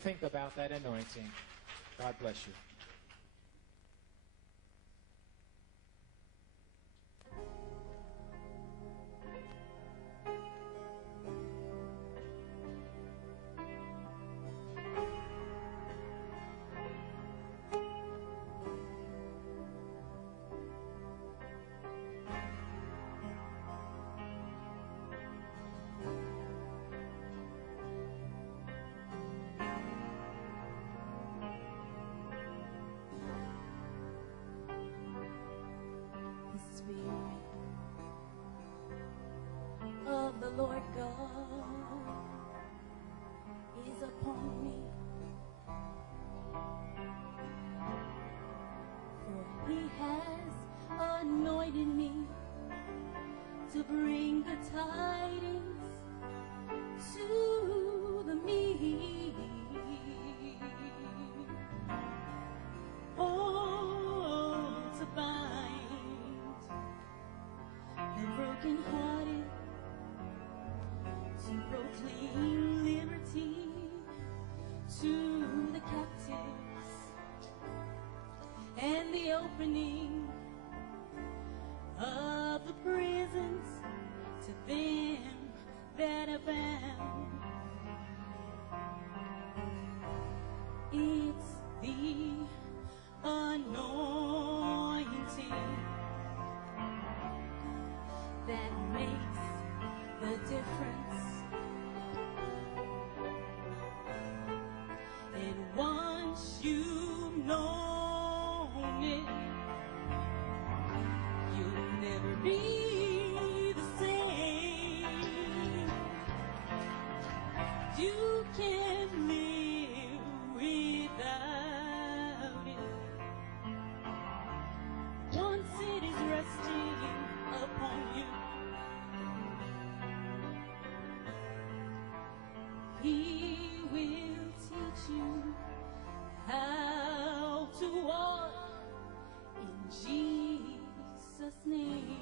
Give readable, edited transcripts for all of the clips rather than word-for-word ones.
think about that anointing. God bless you. Of the Lord God is upon me, for He has anointed me to bring good tidings to the meek. Oh, to bind the brokenhearted, to proclaim liberty to the captives, and the opening of the prisons to them that are bound. It's the anointing that makes the difference. And once you've known it, you'll never be the same. You can't live without it. Once it is resting upon you, He will teach you how to walk in Jesus' name.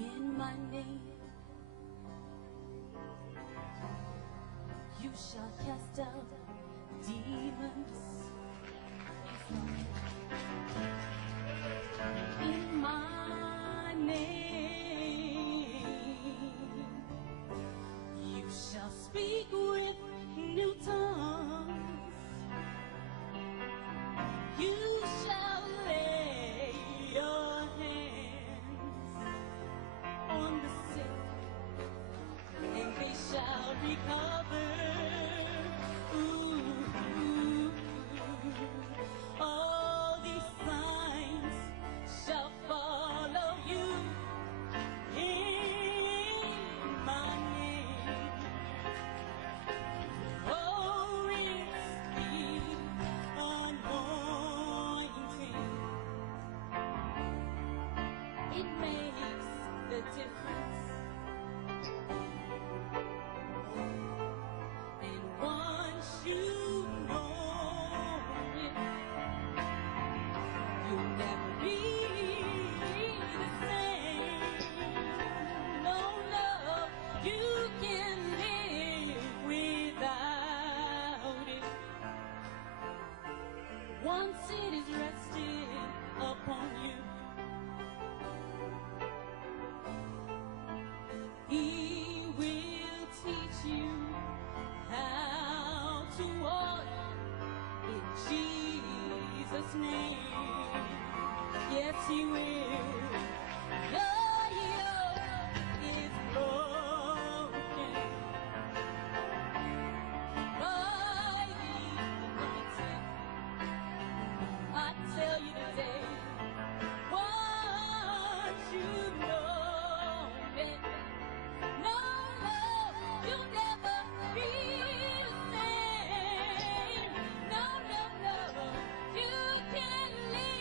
In my name you shall cast out demons. In my name you shall speak with new tongues. You shall lay your hands on the sick, and they shall recover. Ooh. All these signs shall follow you in my name. Oh, it's the anointing. It makes the difference. And once you know it, you'll never be the same. No, no, you can live without it. Once it is rested upon you, He will teach you how to walk in Jesus' name. Yes, He will. Your yoke is broken by the anointing. I tell you today, once you know it, no, no, you'll never be the same. No, no, no, you can live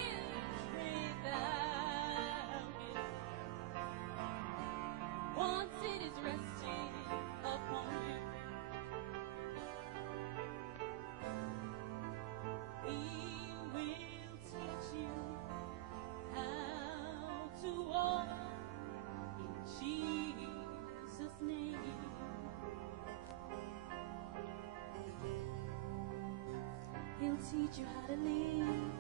teach you how to live.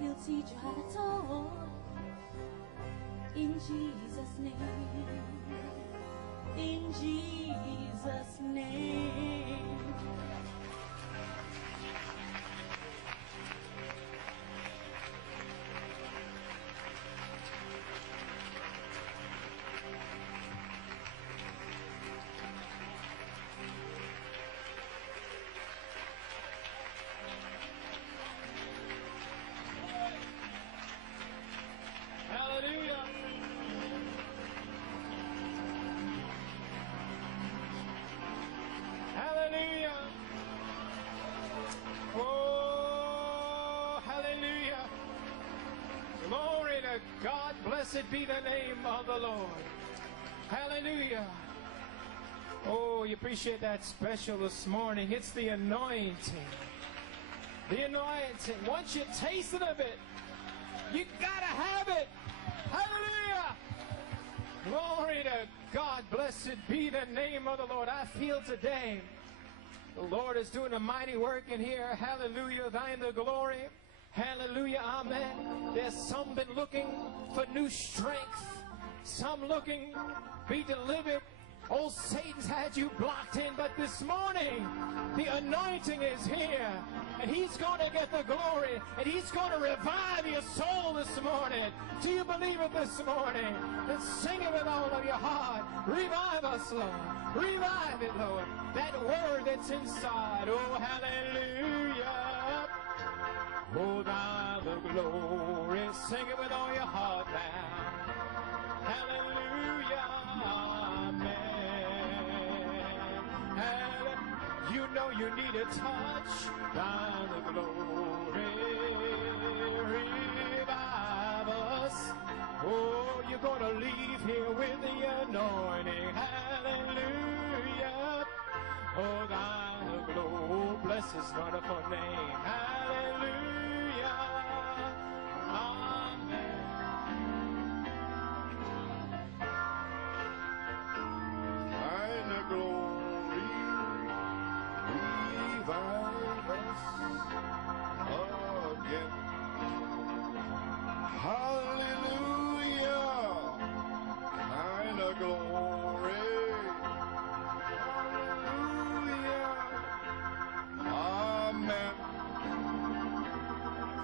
He'll teach you how to talk. In Jesus' name. In Jesus' name. Hallelujah. Hallelujah. Oh, hallelujah. Glory to God. Blessed be the name of the Lord. Hallelujah. Oh, you appreciate that special this morning. It's the anointing. The anointing. Once you tasted of it, you gotta have it. Hallelujah. Glory to God. Blessed be the name of the Lord. I feel today the Lord is doing a mighty work in here. Hallelujah. Thine the glory. Hallelujah. Amen. There's some been looking for new strength. Some looking to be delivered. Old Satan's had you blocked in, but this morning the anointing is here, and he's going to get the glory, and he's going to revive your soul this morning. Do you believe it this morning? Then sing it with all of your heart. Revive us, Lord. Revive it, Lord. That word that's inside. Oh, hallelujah. Oh, thou the glory. Sing it with all your heart now. Hallelujah. Amen. You know you need a touch. Thine the glory. Revive us. Oh, you're going to leave here with the anointing. Hallelujah. Oh, thine the glory. Bless his wonderful name. Hallelujah. Amen. Thine the glory, revive us again. Hallelujah. Thine the glory. Hallelujah. Amen.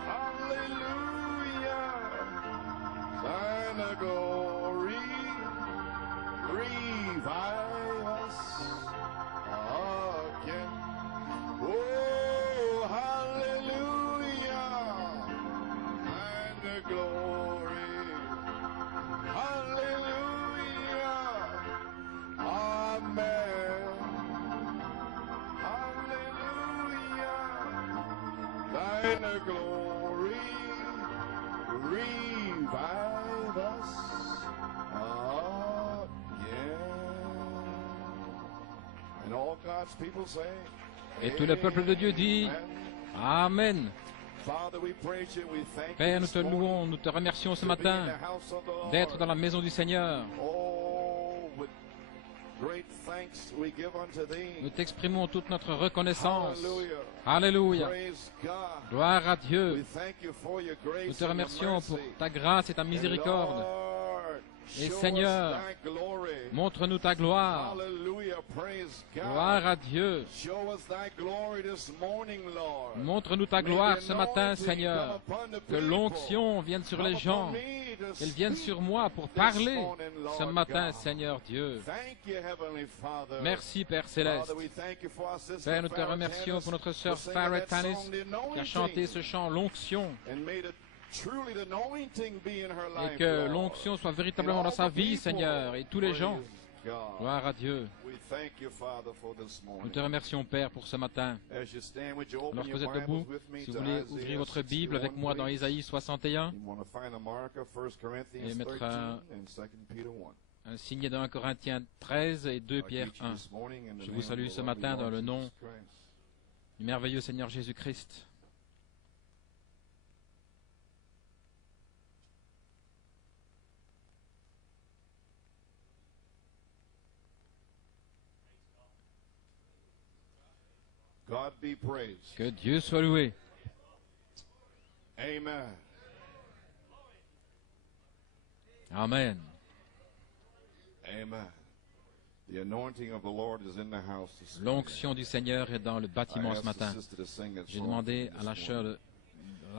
Hallelujah. Thine the glory. Revive us again. Oh, hallelujah. And the glory. Hallelujah. Amen. Hallelujah. Thine the glory. Revive us again. And all God's people say, Et tout le peuple de Dieu dit Amen. Father, we praise you, we thank Père, you nous this te morning louons, nous te remercions ce to be in matin the house of the Lord. d'être dans la maison du Seigneur. Oh, with great thanks we give unto thee. Nous t'exprimons toute notre reconnaissance. Hallelujah. Alléluia. Praise God. Gloire à We Dieu. thank you for your grace Nous te and your remercions pour mercy. ta grâce et ta And miséricorde. Lord, Et show Seigneur, us thy glory. montre-nous ta gloire. Hallelujah. Praise God. Gloire à Dieu. Show us thy glory this morning, Lord. Montre-nous ta May gloire the ce matin, anointing Seigneur. come upon the Que people. l'onction vienne sur Come les gens. upon me to Qu'elle vienne speak sur moi pour this parler morning, Lord ce matin, God. Seigneur Dieu. Thank you, Heavenly Father. Merci, Père Céleste. Father, we thank you for our sister Père, nous te Farrah remercions Tanis pour notre sœur for singing Farrah that Tanis song, The qui a chanté Anointing, ce chant, l'onction, and may the truly the anointing be in her life, et que Lord. l'onction soit véritablement dans sa vie, Seigneur, et tous les gens. Praise God. Gloire à Dieu. We thank you, Father, for this Nous morning. te remercions, Père, pour ce matin. As you stand, would you open Alors que your vous êtes Bibles debout, with me si to vous voulez Isaiah ouvrir votre Bible 61, avec moi dans please? Isaïe 61, You want to find a marker, 1 Corinthians Et mettre 13 un- and 2 Peter 1. signé dans 1 Corinthiens 13 et 2 I Pierre greet you 1. this morning in the Je name vous of salue the ce lovely matin Lord dans le Jesus nom Christ. du merveilleux Seigneur Jésus-Christ. God be praised. Que Dieu soit loué. Amen. Amen. Amen. The anointing of the Lord is in the house this morning. L'onction du Seigneur est dans le I bâtiment ce asked the matin. sister to sing that J'ai song demandé this à la morning.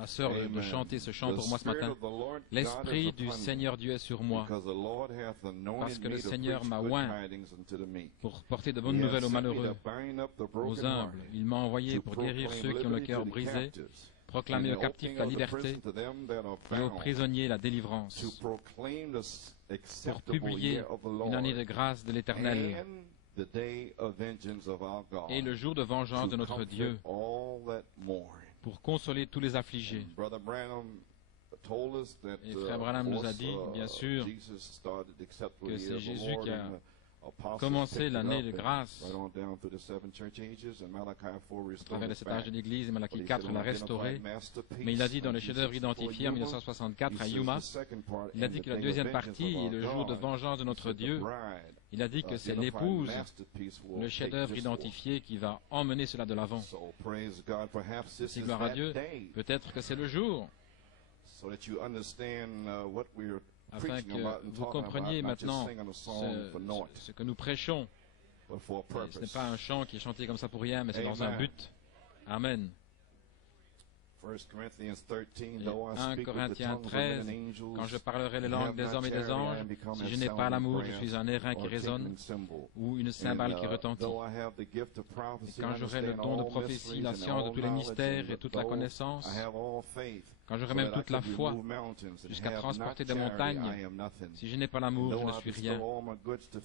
sœur de Amen. chanter ce chant The pour moi ce Spirit matin. of the Lord God L'Esprit is du upon me, Seigneur Dieu est sur moi because the Lord hath anointed parce que le me to Seigneur preach m'a good oint tidings unto the meek. pour porter de bonnes He hath nouvelles aux sent me malheureux, to bind up the aux brokenhearted, humbles. Il m'a envoyé to pour guérir proclaim ceux qui ont le liberty cœur to the brisé, captives, proclamer and aux the captifs opening la of the liberté prison to them that are et aux bound, prisonniers la to délivrance, proclaim the pour acceptable publier year of the une année de Lord, grâce de l'Éternel and the day of vengeance of our God, et le jour de vengeance to de notre comfort Dieu, all that mourn. pour consoler tous les affligés. Brother Branham told us that, Et Frère Branham of nous a course, dit, bien sûr, Jesus started acceptable que year c'est of the Jésus Lord, qui a and the apostles commencé picked it l'année up de and grâce right on down through the 7 church ages, and Malachi 4 à restored travers les us sept âges back. de l'Église, et Malachie But he 4 said, l'a "An restauré. identified masterpiece." Mais il a dit dans And les he chefs-d'œuvre says, identifiés en "For Yuma," 1964 à he says, Yuma, "The second part, il a and dit the que la day of deuxième vengeance partie of est our le jour de God." vengeance de He notre said, "The Dieu. bride, Il a dit que c'est identified l'épouse, masterpiece will le take chef-d'œuvre this forth." identifié qui va emmener cela de l'avant. So praise God, perhaps this Si is gloire à that Dieu, day, peut-être que c'est le jour, so that you understand what we're afin preaching que about and vous talking compreniez about, not just maintenant singing a song for naught, ce que nous prêchons. but for a Et purpose. ce n'est pas un chant qui est chanté comme ça pour rien, mais c'est dans un Amen. but. Amen. 1 Corinthians 13, Et though I 1 speak with the Corinthiens tongues of men 13, and angels, quand je parlerai les and langues have des not hommes et des charity, I anges, am become si as je n'ai pas sounding l'amour, je brass suis un airain or qui a résonne tinkling cymbal. ou une And, cymbale qui retentit. though I have the gift of Et prophecy, quand j'aurai le don de prophétie, la science de tous les mystères et toute la connaissance, quand j'aurai même toute la foi jusqu'à transporter des montagnes, si je n'ai pas l'amour, je ne suis rien.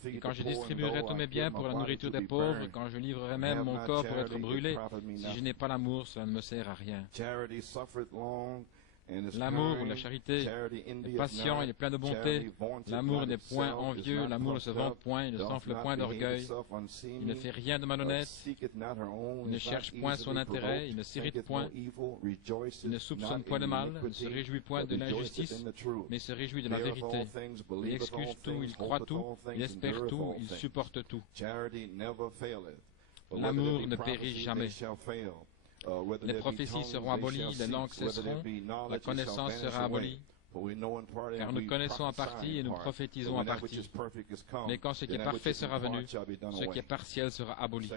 Et quand je distribuerai tous mes biens pour la nourriture des pauvres, quand je livrerai même mon corps pour être brûlé, si je n'ai pas l'amour, cela ne me sert à rien. L'amour ou la charité est patient, il est plein de bonté. L'amour n'est point envieux, l'amour ne se vante point, il ne s'enfle point d'orgueil. Il ne fait rien de malhonnête, il ne cherche point son intérêt, il ne s'irrite point, il ne soupçonne point de mal, il ne se réjouit point de l'injustice, mais se réjouit de la vérité. Il excuse tout, il croit tout, il espère tout, il supporte tout. L'amour ne périt jamais. Les prophéties seront abolies, les langues cesseront, la connaissance sera abolie, car nous connaissons en partie et nous prophétisons en partie. Mais quand ce qui est parfait sera venu, ce qui est partiel sera aboli.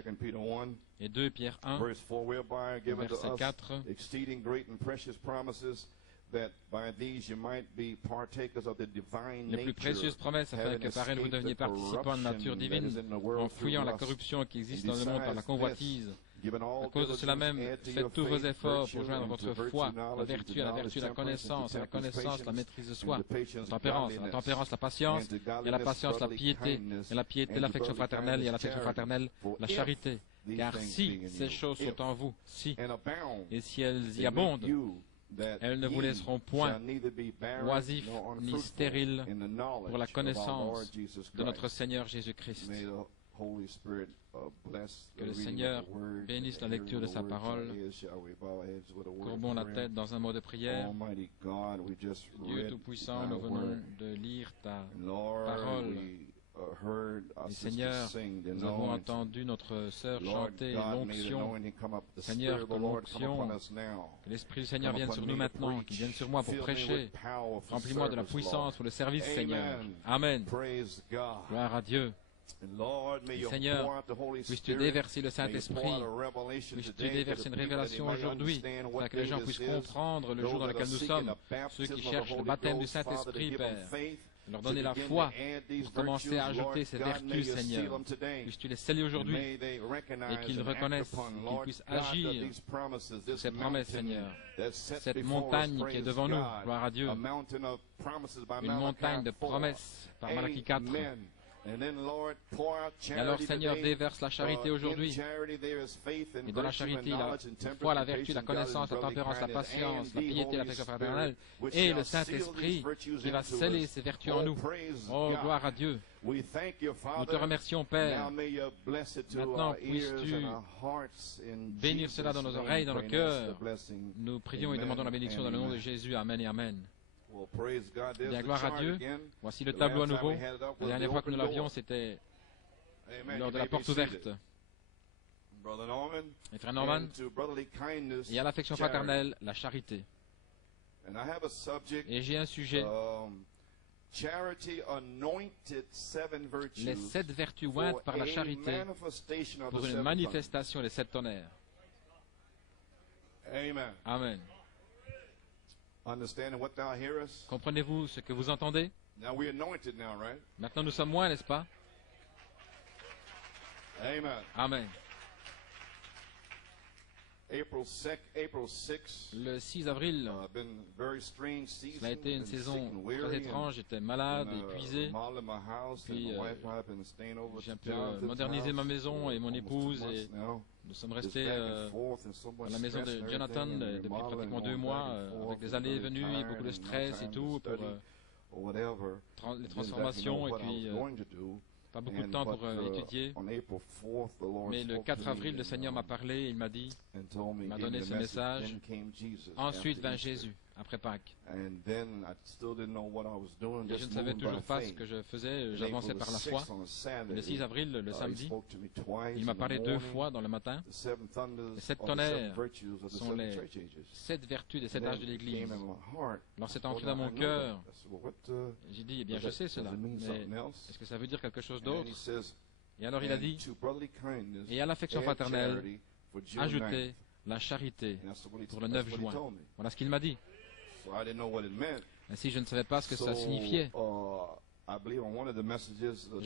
Et 2 Pierre 1, verset 4, les plus précieuses promesses, afin que par elles vous deveniez participants de la nature divine, en fouillant la corruption qui existe dans le monde par la convoitise. À cause de cela même, faites tous vos efforts pour joindre votre foi, la vertu à la vertu, la connaissance, à la connaissance, la maîtrise de soi, la tempérance, la patience, et à la patience, la piété, et à la piété, l'affection fraternelle, et à l'affection fraternelle, la charité. Car si ces choses sont en vous, et si elles y abondent, elles ne vous laisseront point oisifs ni stériles pour la connaissance de notre Seigneur Jésus-Christ. Que le Seigneur bénisse la lecture de sa parole. Courbons la tête dans un mot de prière. Dieu Tout-Puissant, nous venons de lire ta parole. Et Seigneur, nous avons entendu notre sœur chanter l'onction. Seigneur, que l'onction, que l'Esprit du Seigneur vienne sur nous maintenant, qu'il vienne sur moi pour prêcher. Remplis-moi de la puissance pour le service, Seigneur. Amen. Gloire à Dieu. Et Seigneur, puisses-tu déverser le Saint-Esprit, puisses-tu déverser une révélation aujourd'hui, afin que les gens puissent comprendre le jour dans lequel nous sommes, ceux qui cherchent le baptême du Saint-Esprit, Père, leur donner la foi pour commencer à ajouter ces vertus, Seigneur. Puisses-tu les sceller aujourd'hui et qu'ils reconnaissent, qu'ils puissent agir sur ces promesses, Seigneur. Cette montagne qui est devant nous, gloire à Dieu, une montagne de promesses par Malachie 4. Et alors, Seigneur, déverse la charité aujourd'hui. Et dans la charité, il y a la foi, la vertu, la connaissance, la tempérance, la patience, la piété, l'affection fraternelle, et le Saint-Esprit qui va sceller ces vertus en nous. Oh, gloire à Dieu. Nous te remercions, Père. Maintenant, puisses-tu bénir cela dans nos oreilles, dans nos cœurs. Nous prions et demandons la bénédiction dans le nom de Jésus. Amen et Amen. Bien, gloire à Dieu. Voici le tableau à nouveau. La dernière fois que nous l'avions, c'était lors de la porte ouverte. et frère Norman, et à l'affection fraternelle, la charité. Et j'ai un sujet, les 7 vertus ointes par la charité pour une manifestation des 7 tonnerres. Amen. Comprenez-vous ce que vous entendez? Maintenant nous sommes moins, n'est-ce pas? Amen. Le 6 avril, cela a été une saison très étrange. J'étais malade, épuisé. Puis j'ai un peu modernisé ma maison et mon épouse. Et nous sommes restés à la maison de Jonathan depuis pratiquement 2 mois, avec des allées et venues et beaucoup de stress et tout pour les transformations. Et puis pas beaucoup de temps pour étudier. Mais le 4 avril, le Seigneur m'a parlé, il m'a dit, m'a donné ce message. Ensuite vint Jésus, après Pâques. Et je ne savais toujours pas ce que je faisais, j'avançais par la foi. Le 6 avril, le samedi, il m'a parlé 2 fois dans le matin. Les 7 tonnerres sont les 7 vertus des 7 âges de l'Église. Alors c'est entré dans mon cœur. J'ai dit, eh bien je sais cela, mais est-ce que ça veut dire quelque chose d'autre? Et alors il a dit, et à l'affection fraternelle, ajoutez la charité pour le 9 juin. Voilà ce qu'il m'a dit. Ainsi, je ne savais pas ce que ça signifiait. Je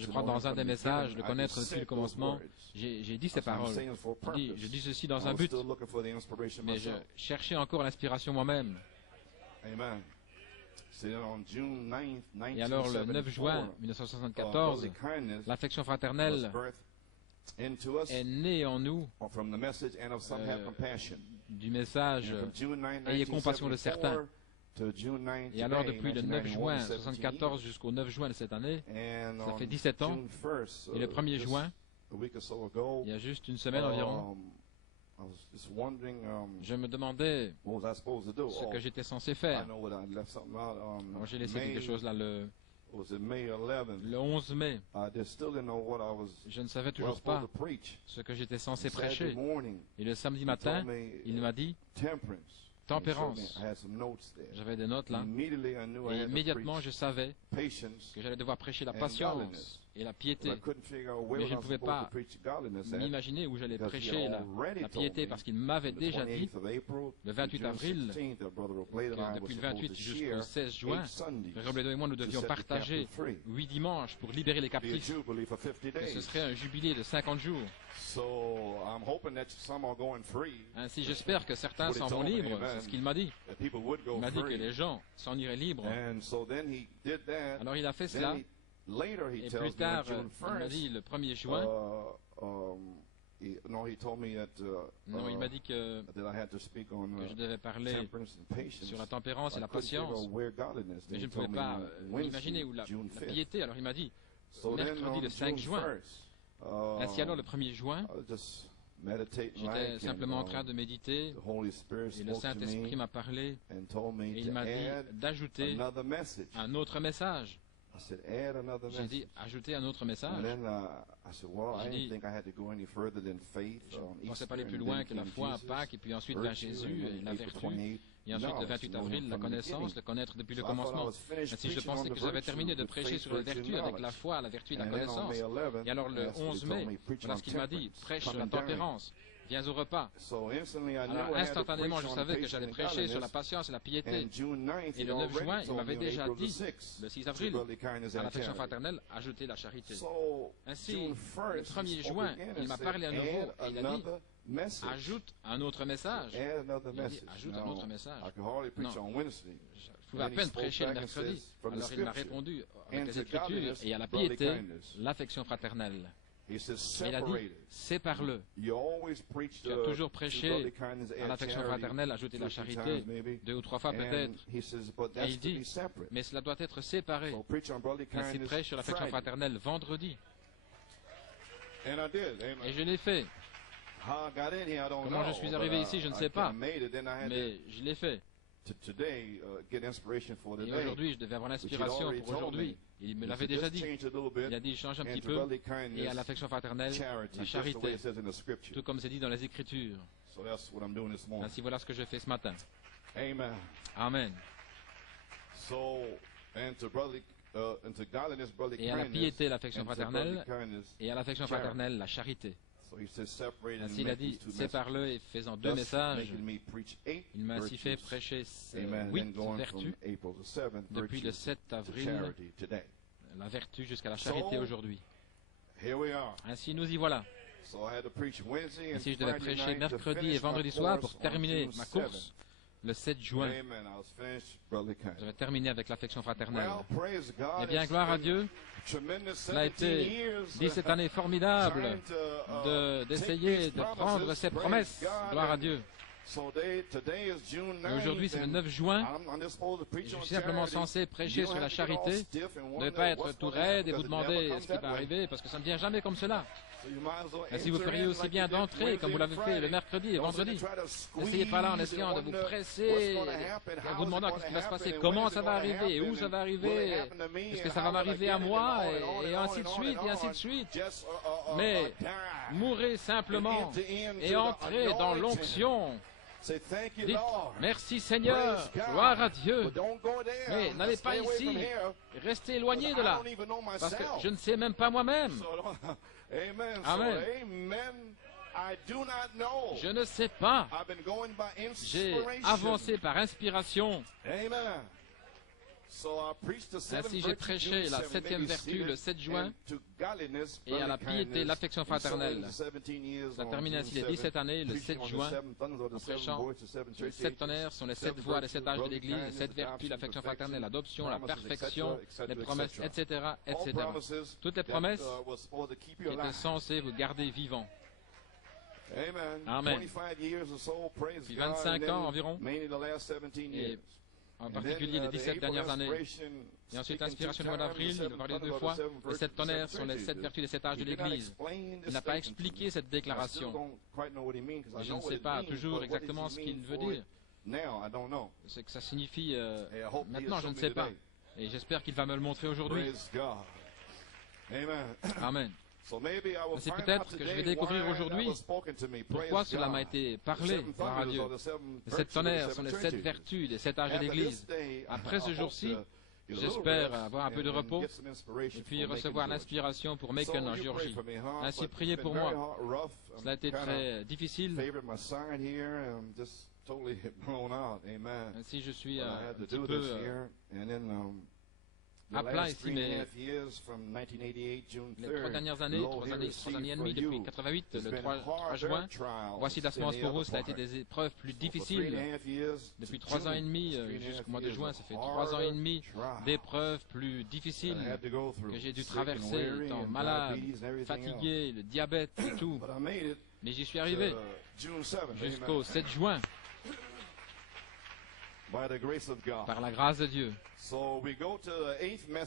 crois dans un des messages, le connaître depuis le commencement, j'ai dit ces paroles. Je dis ceci dans un but, mais je cherchais encore l'inspiration moi-même. Et alors, le 9 juin 1974, l'affection fraternelle est née en nous du message « Ayez compassion de certains ». Et alors, depuis le 9 juin 1974 jusqu'au 9 juin de cette année, ça fait 17 ans, et le 1er juin, il y a juste une semaine environ, je me demandais ce que j'étais censé faire. J'ai laissé quelque chose là le 11 mai. Je ne savais toujours pas ce que j'étais censé prêcher. Et le samedi matin, il m'a dit tempérance. J'avais des notes là. Et immédiatement, je savais que j'allais devoir prêcher la patience et la piété. Mais je ne pouvais pas m'imaginer où j'allais prêcher la piété parce qu'il m'avait déjà dit, le 28 avril, que depuis le 28 jusqu'au 16 juin, Frère Robledo et moi, nous devions partager 8 dimanches pour libérer les captifs. Que ce serait un jubilé de 50 jours. Ainsi, j'espère que certains s'en vont libres, c'est ce qu'il m'a dit. Il m'a dit que les gens s'en iraient libres. Alors il a fait cela, et plus tard, il m'a dit le 1er juin, non, il m'a dit que je devais parler sur la tempérance et la patience, mais je ne pouvais pas m'imaginer où la piété. Alors il m'a dit, mercredi le 5 juin, ainsi alors le 1er juin, j'étais simplement en train de méditer et le Saint-Esprit m'a parlé et il m'a dit d'ajouter un autre message. J'ai dit ajouter un autre message. J'ai dit, je ne pensais pas aller plus loin que la foi à Pâques et puis ensuite vers Jésus et la vertu. Et ensuite, le 28 avril, la connaissance, le connaître depuis le commencement. Ainsi, je pensais que j'avais terminé de prêcher sur les vertus avec la foi, la vertu et la connaissance. Et alors, le 11 mai, voilà ce qu'il m'a dit, prêche sur la tempérance, viens au repas. Alors, instantanément, je savais que j'allais prêcher sur la patience et la piété. Et le 9 juin, il m'avait déjà dit, le 6 avril, à l'affection fraternelle, ajouter la charité. Ainsi, le 1er juin, il m'a parlé à nouveau et il a dit, ajoute un autre message. Il a dit, ajoute un autre message. Non, je pouvais à peine prêcher le mercredi. Alors il m'a répondu avec les Écritures et à la piété, l'affection fraternelle. Mais il a dit, sépare-le. Tu as toujours prêché à l'affection fraternelle, ajouter la charité, 2 ou 3 fois peut-être. Et il dit, mais cela doit être séparé. Ainsi prêche sur l'affection fraternelle vendredi. Et je l'ai fait. Comment je suis arrivé ici, je ne sais pas. Mais je l'ai fait. Et aujourd'hui, je devais avoir l'inspiration pour aujourd'hui. Il me l'avait déjà dit. Il a dit, change un petit peu, et à l'affection fraternelle, la charité, tout comme c'est dit dans les Écritures. Ainsi, voilà ce que je fais ce matin. Amen. Et à la piété, l'affection fraternelle, et à l'affection fraternelle, la charité. Ainsi, il a dit, sépare-le et fais-en 2 messages. Il m'a ainsi fait prêcher 8 vertus depuis le 7 avril, la vertu jusqu'à la charité aujourd'hui. Ainsi, nous y voilà. Ainsi, je devais prêcher mercredi et vendredi soir pour terminer ma course. Le 7 juin, je vais terminer avec l'affection fraternelle. Eh bien, gloire à Dieu, cela a été 17 années formidables d'essayer de prendre ses promesses. Gloire à Dieu. Aujourd'hui, c'est le 9 juin. Je suis simplement censé prêcher sur la charité, ne pas être tout raide et vous demander ce qui va arriver, parce que ça ne vient jamais comme cela. Ainsi, vous feriez aussi bien d'entrer, comme vous l'avez fait le mercredi et vendredi. N'essayez pas là en essayant de vous presser, en vous demandant qu'est-ce qui va se passer, comment ça va arriver, où ça va arriver, est-ce que ça va m'arriver à moi, et ainsi de suite, et ainsi de suite. Mais mourrez simplement et entrez dans l'onction. Dites, merci Seigneur, gloire à Dieu. Mais n'allez pas ici, restez éloignés de là, parce que je ne sais même pas moi-même. Amen. Je ne sais pas. J'ai avancé par inspiration. Ainsi, j'ai prêché la 7e vertu le 7 juin et à la piété, l'affection fraternelle. Ça termine ainsi les 17 années, le 7 juin, en prêchant les 7 tonnerres sont les 7 voies, les 7 âges de l'Église, les 7 vertus, l'affection fraternelle, l'adoption, la perfection, les promesses, etc., etc. Toutes les promesses qui étaient censées vous garder vivants. Amen. Depuis 25 ans environ, et en particulier les 17 dernières années. Et ensuite, l'inspiration du mois d'avril, il a parlé 2 fois. Les 7 tonnerres sont les 7 vertus des 7 âges de l'Église. Il n'a pas expliqué cette déclaration. Et je ne sais pas toujours exactement ce qu'il veut dire. C'est que ça signifie maintenant, je ne sais pas. Et j'espère qu'il va me le montrer aujourd'hui. Amen. C'est peut-être que je vais découvrir aujourd'hui pourquoi cela m'a été parlé par Dieu. Les 7 tonnerres sont les 7 vertus des 7 âges de l'Église. Après ce jour-ci, j'espère avoir un peu de repos et puis recevoir l'inspiration pour Macon en Géorgie. Ainsi, priez pour moi. Cela a été très difficile. Ainsi, je suis un petit peu à plat ici, mais les 3 dernières années, 3 années et demie, depuis 88, le 3 juin, voici la semence pour vous, cela a été des épreuves plus difficiles. Depuis 3 ans et demi, jusqu'au mois de juin, ça fait 3 ans et demi d'épreuves plus difficiles que j'ai dû traverser, étant malade, fatigué, le diabète et tout. Mais j'y suis arrivé jusqu'au 7 juin. Par la grâce de Dieu.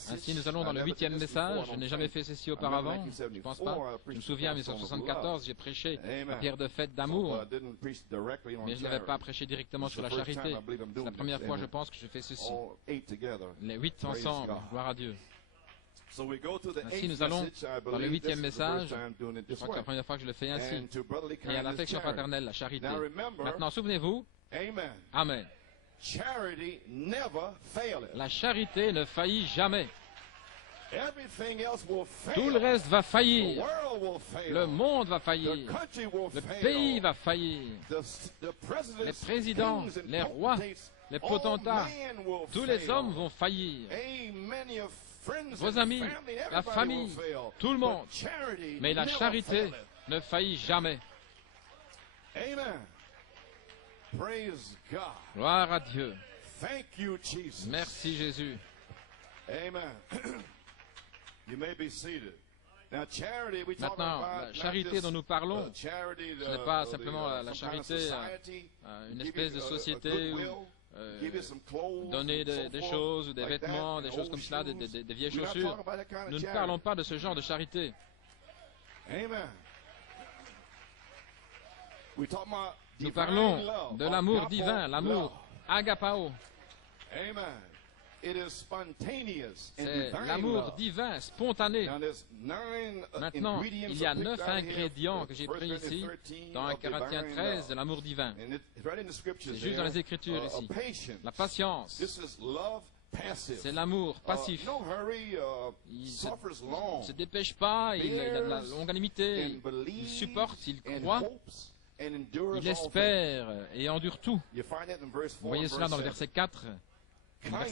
Ainsi, nous allons dans le 8e message. Je n'ai jamais fait ceci auparavant, je ne pense pas. Je me souviens, en 1974, j'ai prêché la pierre de fête d'amour, mais je n'avais pas prêché directement sur la charité. C'est la première fois, je pense, que je fais ceci. Les 8 ensemble, gloire à Dieu. Ainsi, nous allons dans le 8e message. Je crois que c'est la première fois que je le fais ainsi. Et à l'affection fraternelle, la charité. Maintenant, souvenez-vous. Amen. La charité ne faillit jamais. Tout le reste va faillir. Le monde va faillir. Le pays va faillir. Les présidents, les rois, les potentats, tous les hommes vont faillir. Vos amis, la famille, tout le monde. Mais la charité ne faillit jamais. Gloire à Dieu. Merci Jésus. Maintenant, la charité dont nous parlons, ce n'est pas simplement la charité à une espèce de société où donner des choses ou des vêtements, des choses comme cela, des vieilles chaussures. Nous ne parlons pas de ce genre de charité. Nous parlons de l'amour divin, l'amour agapao. Amen. It is spontaneous and C'est divine l'amour love. divin, spontané. Now, there's 9 Maintenant, ingredients il y a of 9 picked out here ingrédients for que j'ai 1 pris ici Corinthians 13 dans 1 of divine Corinthiens 13 love. de l'amour divin. And it's right in the scriptures C'est juste dans there. les Écritures ici. Patience. La patience, This is love passive. c'est l'amour passif. No hurry, Il suffers long. ne se dépêche pas, il a de la longanimité, And believes il supporte, il and croit, hopes and endures il all espère et endure tout. things. You find that in verse 4 Vous voyez and cela dans le verse verset 4, 7. verset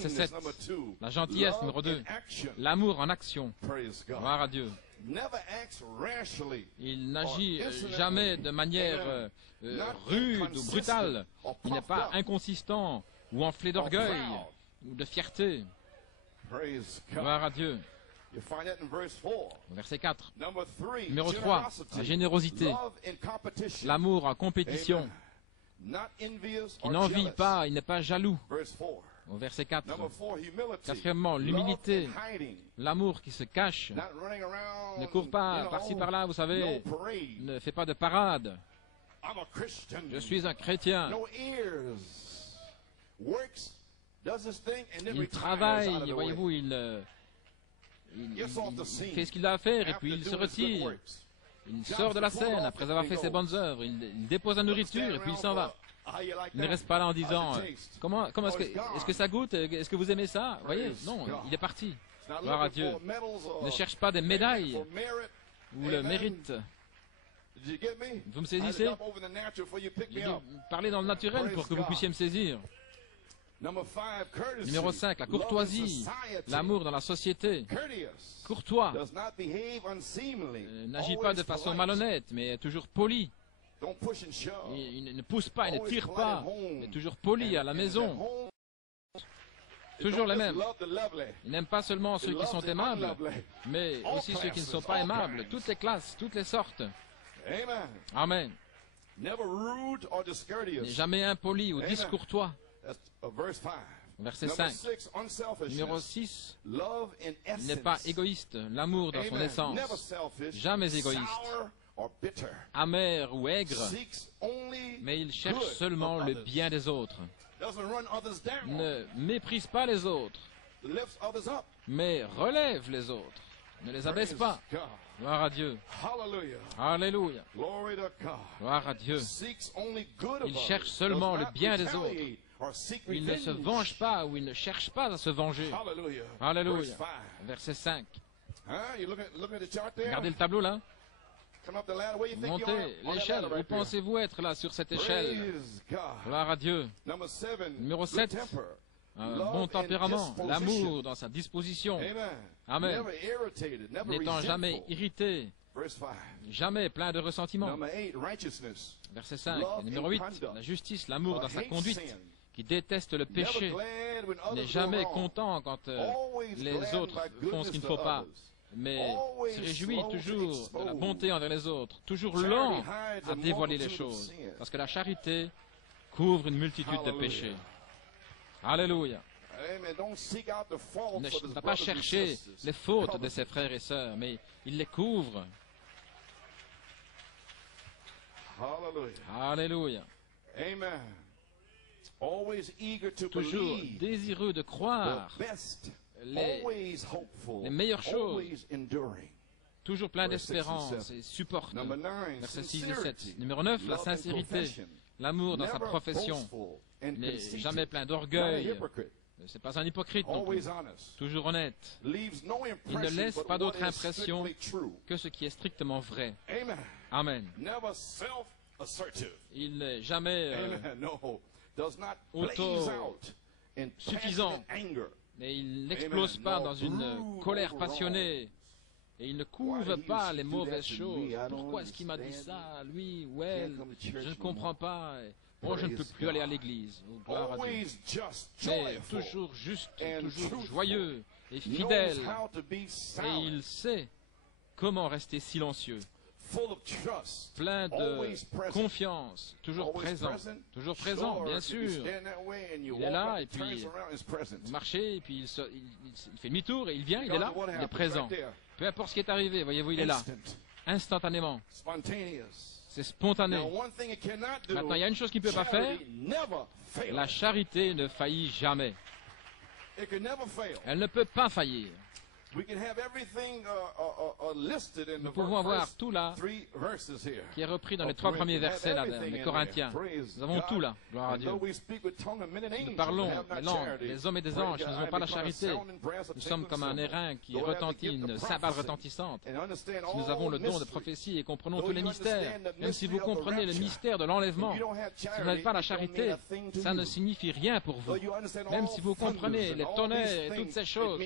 Kindness, 7. number 2. La gentillesse, Love numéro 2. in action. L'amour en action. Praise God. Gloire à Dieu. Never acts rashly. Il n'agit or insolently. jamais de manière Amen. Not rude ou inconsistent brutale. or Il n'est puffed pas up inconsistant ou enflé or d'orgueil proud. ou de fierté. Praise Gloire God. à Dieu. You find that in verse 4. Verset 4. Number 3. Numéro 3, la générosité. Love in competition. L'amour en compétition. Amen. Not envious Il or n'envie jealous. pas, il n'est pas jaloux. Verse 4. Au verset 4. Number 4, humility. Quatrièmement, Love l'humilité. in hiding. L'amour qui se cache. Not running around, Ne court pas you know, par-ci par-là, vous savez. no parade. Ne fait pas de parade. I'm a Christian. Je suis un chrétien. No ears. Works, does his thing, and then Il retires out of travaille, the way. voyez-vous, il fait ce qu'il a à faire et puis il se retire. Il sort de la scène après avoir fait ses bonnes œuvres. Il dépose la nourriture et puis il s'en va. Il ne reste pas là en disant comment est-ce que ça goûte? Est-ce que vous aimez ça? Vous voyez? Non, il est parti. Gloire à Dieu. Ne cherche pas des médailles ou le mérite. Vous me saisissez? J'ai dû parler dans le naturel pour que vous puissiez me saisir. Numéro 5, la courtoisie, l'amour dans la société. Courtois, n'agit pas de façon malhonnête, mais est toujours poli. Il ne pousse pas, il ne tire pas, mais toujours poli à la maison. Toujours les mêmes. Il n'aime pas seulement ceux qui sont aimables, mais aussi ceux qui ne sont pas aimables. Toutes les classes, toutes les sortes. Amen. N'est jamais impoli ou discourtois. Verset 5. Numéro 6. Il n'est pas égoïste. L'amour dans son essence. Jamais égoïste. Amer ou aigre. Mais il cherche seulement le bien des autres. Ne méprise pas les autres. Mais relève les autres. Ne les abaisse pas. Gloire à Dieu. Alléluia. Gloire à Dieu. Il cherche seulement le bien des autres. Il ne se venge pas ou il ne cherche pas à se venger. Alléluia. Verset 5. Regardez le tableau là. Montez l'échelle. Où pensez-vous être là sur cette échelle? Gloire à Dieu. Numéro 7. Un bon tempérament, l'amour dans sa disposition. Amen. N'étant jamais irrité, jamais plein de ressentiment. Verset 5. Et numéro 8. La justice, l'amour dans sa conduite, qui déteste le péché, n'est jamais content quand les autres font ce qu'il ne faut pas, mais se réjouit toujours de la bonté envers les autres, toujours lent à dévoiler les choses, parce que la charité couvre une multitude de péchés. Alléluia. Il ne va pas chercher les fautes de ses frères et sœurs, mais il les couvre. Alléluia. Toujours désireux de croire les meilleures choses, toujours plein d'espérance et supporte. Versets 6 et 7. Numéro 9, la sincérité, l'amour dans sa profession, n'est jamais plein d'orgueil. Ce n'est pas un hypocrite non plus, toujours honnête. Il ne laisse pas d'autre impression que ce qui est strictement vrai. Amen. Il n'est jamais auto-suffisant. Mais il n'explose pas dans une colère passionnée. Et il ne couvre pas les mauvaises choses. Pourquoi est-ce qu'il m'a dit ça, lui ou elle? Je ne comprends pas. Oh, je ne peux plus aller à l'église. Oh, gloire à Dieu. Mais toujours juste, toujours joyeux et fidèle. Et il sait comment rester silencieux. Plein de confiance, toujours présent, bien sûr. Il est là et puis vous marchez et puis il fait demi-tour et il vient, il est là, il est présent. Peu importe ce qui est arrivé, voyez-vous, il est là, instantanément. C'est spontané. Maintenant, il y a une chose qu'il ne peut pas faire. La charité ne faillit jamais. Elle ne peut pas faillir. Nous pouvons avoir tout là qui est repris dans les 3 premiers versets là, des Corinthiens. Nous avons tout là, gloire à Dieu. Nous parlons les langues, des hommes et des anges, nous n'avons pas la charité. Nous sommes comme un airain qui retentit, une cymbale retentissante. Si nous avons le don de prophétie et comprenons tous les mystères, même si vous comprenez le mystère de l'enlèvement, si vous n'avez pas la charité, ça ne signifie rien pour vous. Même si vous comprenez les tonnerres et toutes ces choses,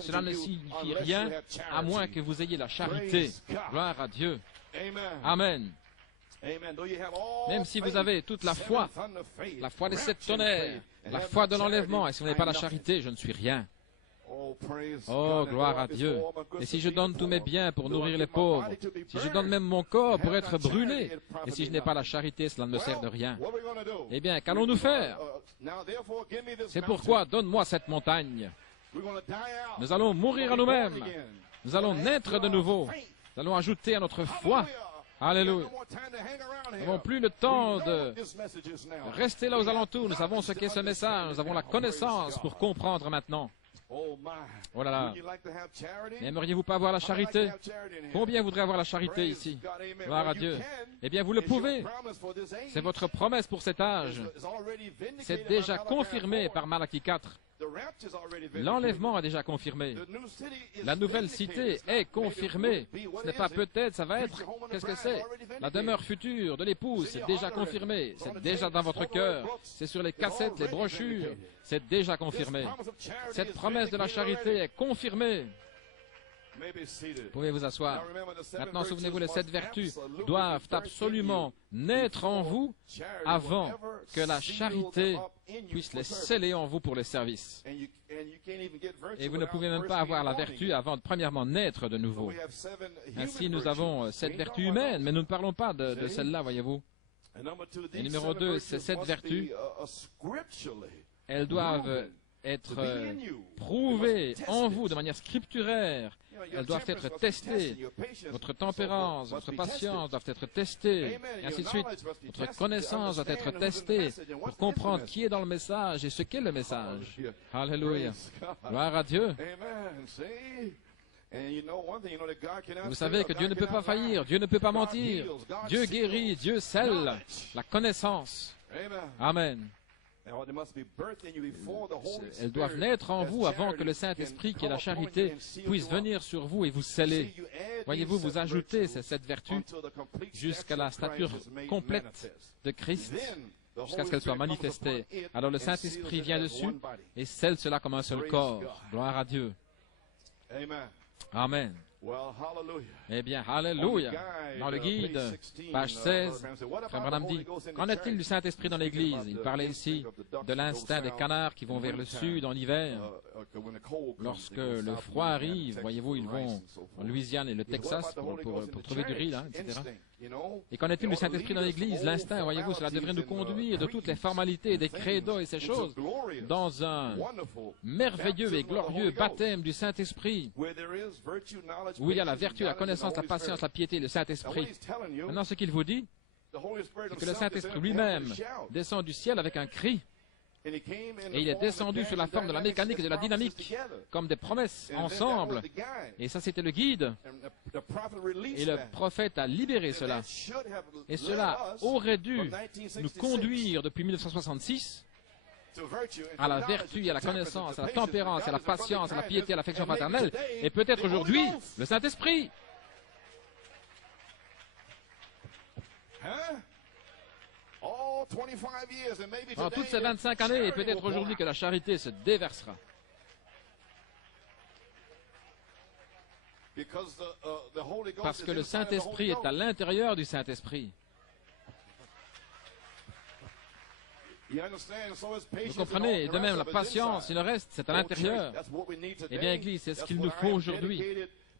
cela ne signifie rien à moins que vous ayez la charité. Gloire à Dieu. Amen. Même si vous avez toute la foi des 7 tonnerres, la foi de l'enlèvement, et si vous n'avez pas la charité, je ne suis rien. Oh, gloire à Dieu. Et si je donne tous mes biens pour nourrir les pauvres, si je donne même mon corps pour être brûlé, et si je n'ai pas la charité, cela ne me sert de rien. Eh bien, qu'allons-nous faire? C'est pourquoi donne-moi cette montagne. Nous allons mourir à nous-mêmes. Nous allons naître de nouveau. Nous allons ajouter à notre foi. Alléluia. Nous n'avons plus le temps de rester là aux alentours. Nous savons ce qu'est ce message. Nous avons la connaissance pour comprendre maintenant. Oh là là. N'aimeriez-vous pas avoir la charité? Combien voudraient avoir la charité ici? Gloire à Dieu. Eh bien, vous le pouvez. C'est votre promesse pour cet âge. C'est déjà confirmé par Malachie 4. L'enlèvement est déjà confirmé. La nouvelle cité est confirmée. Ce n'est pas peut-être, ça va être. Qu'est-ce que c'est? La demeure future de l'épouse, c'est déjà confirmé. C'est déjà dans votre cœur. C'est sur les cassettes, les brochures. C'est déjà confirmé. Cette promesse de la charité est confirmée. Vous pouvez vous asseoir. Maintenant, souvenez-vous, les 7 vertus doivent absolument naître en vous avant que la charité puisse les sceller en vous pour le service. Et vous ne pouvez même pas avoir la vertu avant de premièrement naître de nouveau. Ainsi, nous avons 7 vertus humaines, mais nous ne parlons pas de celle-là, voyez-vous. Et numéro 2, ces 7 vertus, elles doivent être prouvées en vous de manière scripturaire. Elles doivent être testées. Votre tempérance, votre patience doivent être testées. Et ainsi de suite. Votre connaissance doit être testée pour comprendre qui est dans le message et ce qu'est le message. Alléluia. Gloire à Dieu. Vous savez que Dieu ne peut pas faillir, Dieu ne peut pas mentir. Dieu guérit, Dieu scelle la connaissance. Amen. Elles doivent naître en vous avant que le Saint-Esprit, qui est la charité, puisse venir sur vous et vous sceller. Voyez-vous, vous ajoutez ces 7 vertus jusqu'à la stature complète de Christ, jusqu'à ce qu'elle soit manifestée. Alors le Saint-Esprit vient dessus et scelle cela comme un seul corps. Gloire à Dieu. Amen. Eh bien, alléluia. Dans le guide, page 16, Frère Branham dit, qu'en est-il du Saint-Esprit dans l'Église? Il parlait ici de l'instinct des canards qui vont vers le sud en hiver. Lorsque le froid arrive, voyez-vous, ils vont en Louisiane et le Texas pour trouver du riz, là, etc. Et qu'en est-il du Saint-Esprit dans l'Église? L'instinct, voyez-vous, cela devrait nous conduire de toutes les formalités, des credos et ces choses, dans un merveilleux et glorieux baptême du Saint-Esprit, où il y a la vertu, la connaissance, la patience, la piété, le Saint-Esprit. Maintenant, ce qu'il vous dit, c'est que le Saint-Esprit lui-même descend du ciel avec un cri. Et il est descendu sous la forme de la mécanique et de la dynamique, comme des promesses, ensemble. Et ça, c'était le guide. Et le prophète a libéré cela. Et cela aurait dû nous conduire depuis 1966 à la vertu, à la connaissance, à la tempérance, à la patience, à la piété, à l'affection fraternelle. Et peut-être aujourd'hui, le Saint-Esprit. Pendant toutes ces 25 années, et peut-être aujourd'hui que la charité se déversera. Parce que le Saint-Esprit est à l'intérieur du Saint-Esprit. Vous comprenez? Et de même, la patience et le reste, c'est à l'intérieur. Eh bien, Église, c'est ce qu'il nous faut aujourd'hui.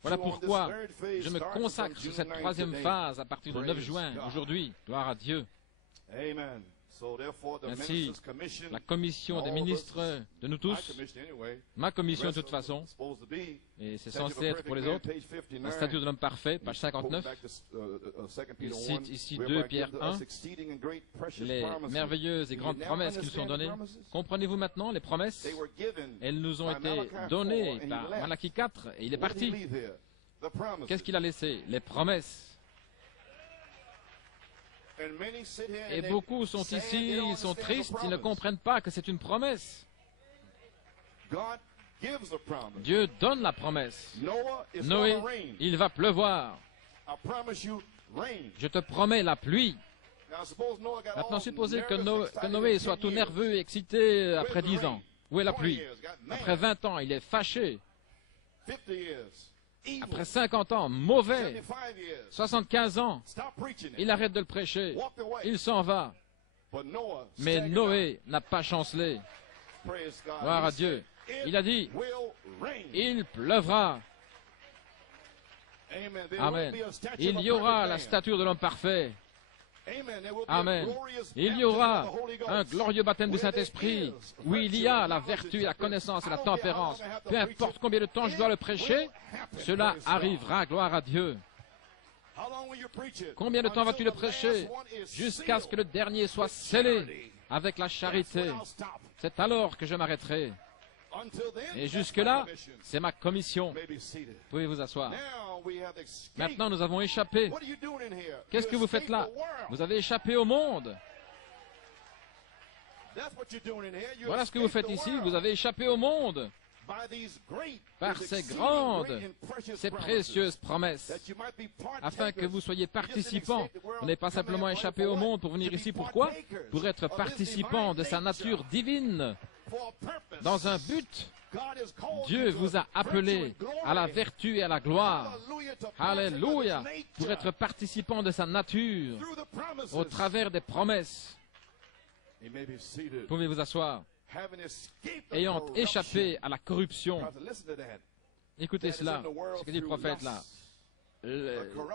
Voilà pourquoi je me consacre sur cette 3e phase à partir du 9 juin, aujourd'hui. Gloire à Dieu. Ainsi, la commission des ministres de nous tous, ma commission de toute façon, et c'est censé être pour les autres, la statue de l'homme parfait, page 59, il cite ici 2 Pierre 1, les merveilleuses et grandes promesses qui nous sont données. Comprenez-vous maintenant les promesses? Elles nous ont été données par Malachie 4 et il est parti. Qu'est-ce qu'il a laissé? Les promesses. Et beaucoup sont ici, ils sont tristes, ils ne comprennent pas que c'est une promesse. Dieu donne la promesse. Noé, il va pleuvoir. Je te promets la pluie. Maintenant, supposez que Noé soit tout nerveux et excité après 10 ans. Où est la pluie? Après 20 ans, il est fâché. Après 50 ans, mauvais. 75 ans, il arrête de le prêcher. Il s'en va. Mais Noé n'a pas chancelé. Gloire à Dieu. Il a dit, il pleuvra. Amen. Il y aura la stature de l'homme parfait. Amen. Il y aura un glorieux baptême du Saint-Esprit où il y a la vertu, la connaissance et la tempérance. Peu importe combien de temps je dois le prêcher, cela arrivera, gloire à Dieu. Combien de temps vas-tu le prêcher? Jusqu'à ce que le dernier soit scellé avec la charité. C'est alors que je m'arrêterai. Et jusque-là, c'est ma commission. Vous pouvez vous asseoir. Maintenant, nous avons échappé. Qu'est-ce que vous faites là? Vous avez échappé au monde. Voilà ce que vous faites ici. Vous avez échappé au monde par ces grandes, ces précieuses promesses, afin que vous soyez participants. Vous n'avez pas simplement échappé au monde pour venir ici. Pourquoi? Pour être participants de sa nature divine. Dans un but, Dieu vous a appelé à la vertu et à la gloire. Alléluia! Pour être participant de sa nature au travers des promesses. Vous pouvez vous asseoir. Ayant échappé à la corruption. Écoutez cela, ce que dit le prophète là.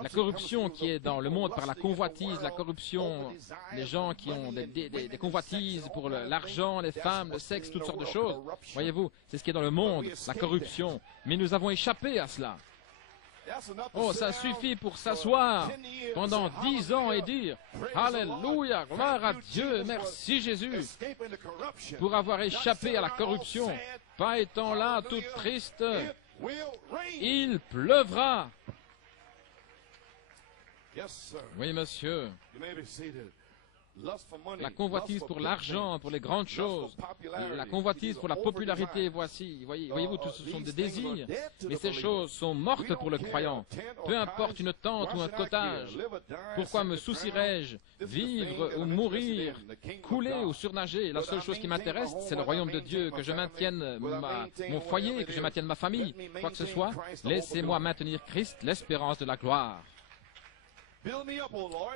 La corruption qui est dans le monde par la convoitise, la corruption, les gens qui ont des convoitises pour l'argent, les femmes, le sexe, toutes sortes de choses. Voyez-vous, c'est ce qui est dans le monde, la corruption. Mais nous avons échappé à cela. Oh, ça suffit pour s'asseoir pendant 10 ans et dire « Alléluia, gloire à Dieu, merci Jésus » pour avoir échappé à la corruption. Pas étant là, tout triste, il pleuvra. Oui, monsieur. La convoitise pour l'argent, pour les grandes choses, la convoitise pour la popularité, voyez-vous, tout ce sont des désirs, mais ces choses sont mortes pour le croyant. Peu importe une tente ou un cottage, pourquoi me soucierais-je? Vivre ou mourir, couler ou surnager, la seule chose qui m'intéresse, c'est le royaume de Dieu, que je maintienne mon foyer, que je maintienne ma famille, quoi que ce soit, laissez-moi maintenir Christ, l'espérance de la gloire.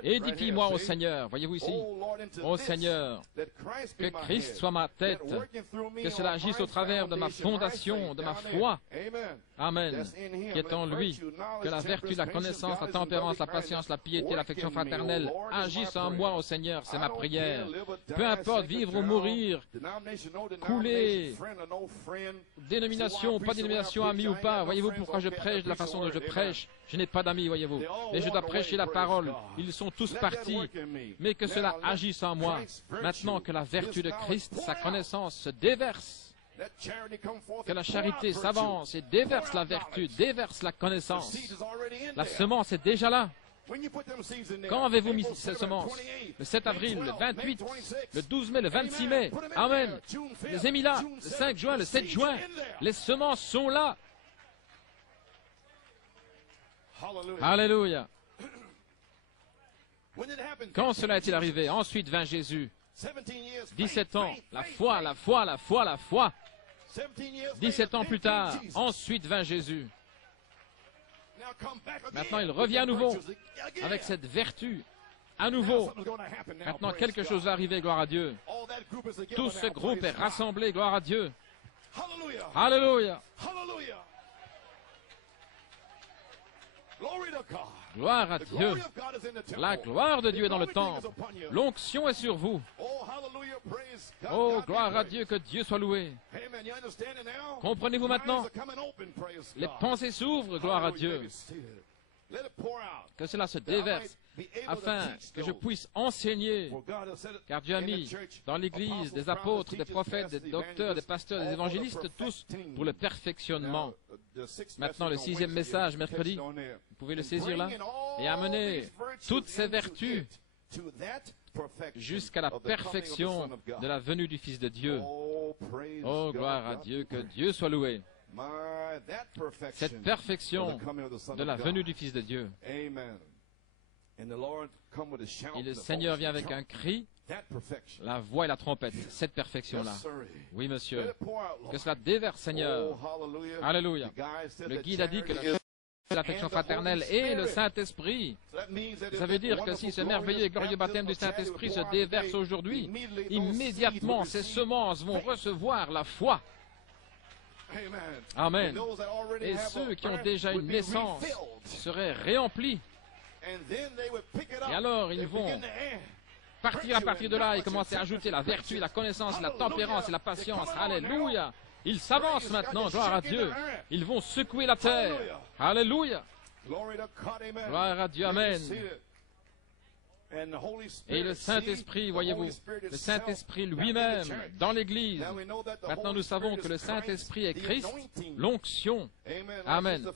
Édifie-moi au Seigneur, voyez-vous ici, au Seigneur, que Christ soit ma tête, que cela agisse au travers de ma fondation, de ma foi. Amen. Qui est en lui, que la vertu, la connaissance, la tempérance, la patience, la piété, l'affection fraternelle agissent en moi au Seigneur, c'est ma prière. Peu importe vivre ou mourir, couler, dénomination, pas dénomination, ami ou pas, voyez-vous pourquoi je prêche de la façon dont je prêche. Je n'ai pas d'amis, voyez-vous, mais je dois prêcher la parole. Ils sont tous partis, mais que cela agisse en moi. Maintenant que la vertu de Christ, sa connaissance, se déverse, que la charité s'avance et déverse la vertu, déverse la connaissance. La semence est déjà là. Quand avez-vous mis ces semences? Le 7 avril, le 28, le 12 mai, le 26 mai. Amen. Les ai mis là, le 5 juin, le 7 juin. Les semences sont là. Alléluia. Quand cela est-il arrivé? Ensuite vint Jésus. 17 ans, la foi, la foi, la foi, la foi. 17 ans plus tard, ensuite vint Jésus. Maintenant, il revient à nouveau avec cette vertu. À nouveau. Maintenant, quelque chose va arriver, gloire à Dieu. Tout ce groupe est rassemblé, gloire à Dieu. Alléluia. Gloire à Dieu. La gloire de Dieu est dans le temple. L'onction est sur vous. Oh, gloire à Dieu, que Dieu soit loué. Comprenez-vous maintenant? Les pensées s'ouvrent, gloire à Dieu. Que cela se déverse, afin que je puisse enseigner, car Dieu a mis dans l'Église des apôtres, des prophètes, des docteurs, des pasteurs, des évangélistes, tous pour le perfectionnement. Maintenant, le 6e message, mercredi, vous pouvez le saisir là, et amener toutes ces vertus jusqu'à la perfection de la venue du Fils de Dieu. Oh, gloire à Dieu, que Dieu soit loué. Cette perfection de la venue du Fils de Dieu. Et le Seigneur vient avec un cri, la voix et la trompette. Cette perfection-là. Oui, monsieur. Que cela déverse, Seigneur. Alléluia. Le guide a dit que l'affection fraternelle et le Saint-Esprit. Ça veut dire que si ce merveilleux et glorieux baptême du Saint-Esprit se déverse aujourd'hui, immédiatement ces semences vont recevoir la foi. Amen. Et ceux qui ont déjà une naissance seraient réemplis. Et alors ils vont partir à partir de là et commencer à ajouter la vertu, la connaissance, la tempérance et la patience. Alléluia. Ils s'avancent maintenant, gloire à Dieu. Ils vont secouer la terre. Alléluia. Gloire à Dieu, amen. Et le Saint-Esprit, voyez-vous, le Saint-Esprit lui-même dans l'Église. Maintenant, nous savons que le Saint-Esprit est Christ, l'onction. Amen.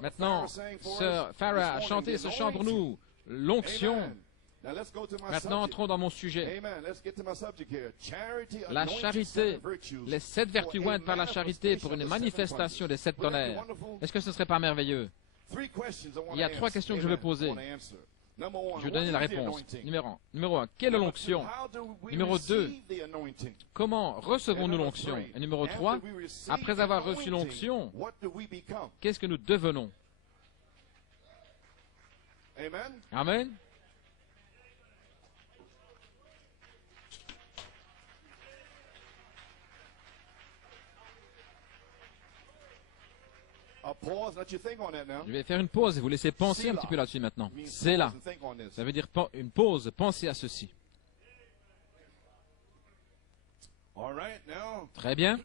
Maintenant, Sœur Farah a chanté ce chant pour nous, l'onction. Maintenant, entrons dans mon sujet. La charité, les 7 vertus jointes par la charité pour une manifestation des 7 tonnerres. Est-ce que ce ne serait pas merveilleux? Il y a 3 questions que je veux poser. Je vais donner la réponse. Numéro 1, quelle est l'onction? Numéro 2, comment recevons-nous l'onction? Et numéro 3, après avoir reçu l'onction, qu'est-ce que nous devenons? Amen. Je vais faire une pause et vous laisser penser un petit peu là-dessus maintenant. C'est là. Ça veut dire une pause. Pensez à ceci. Très bien.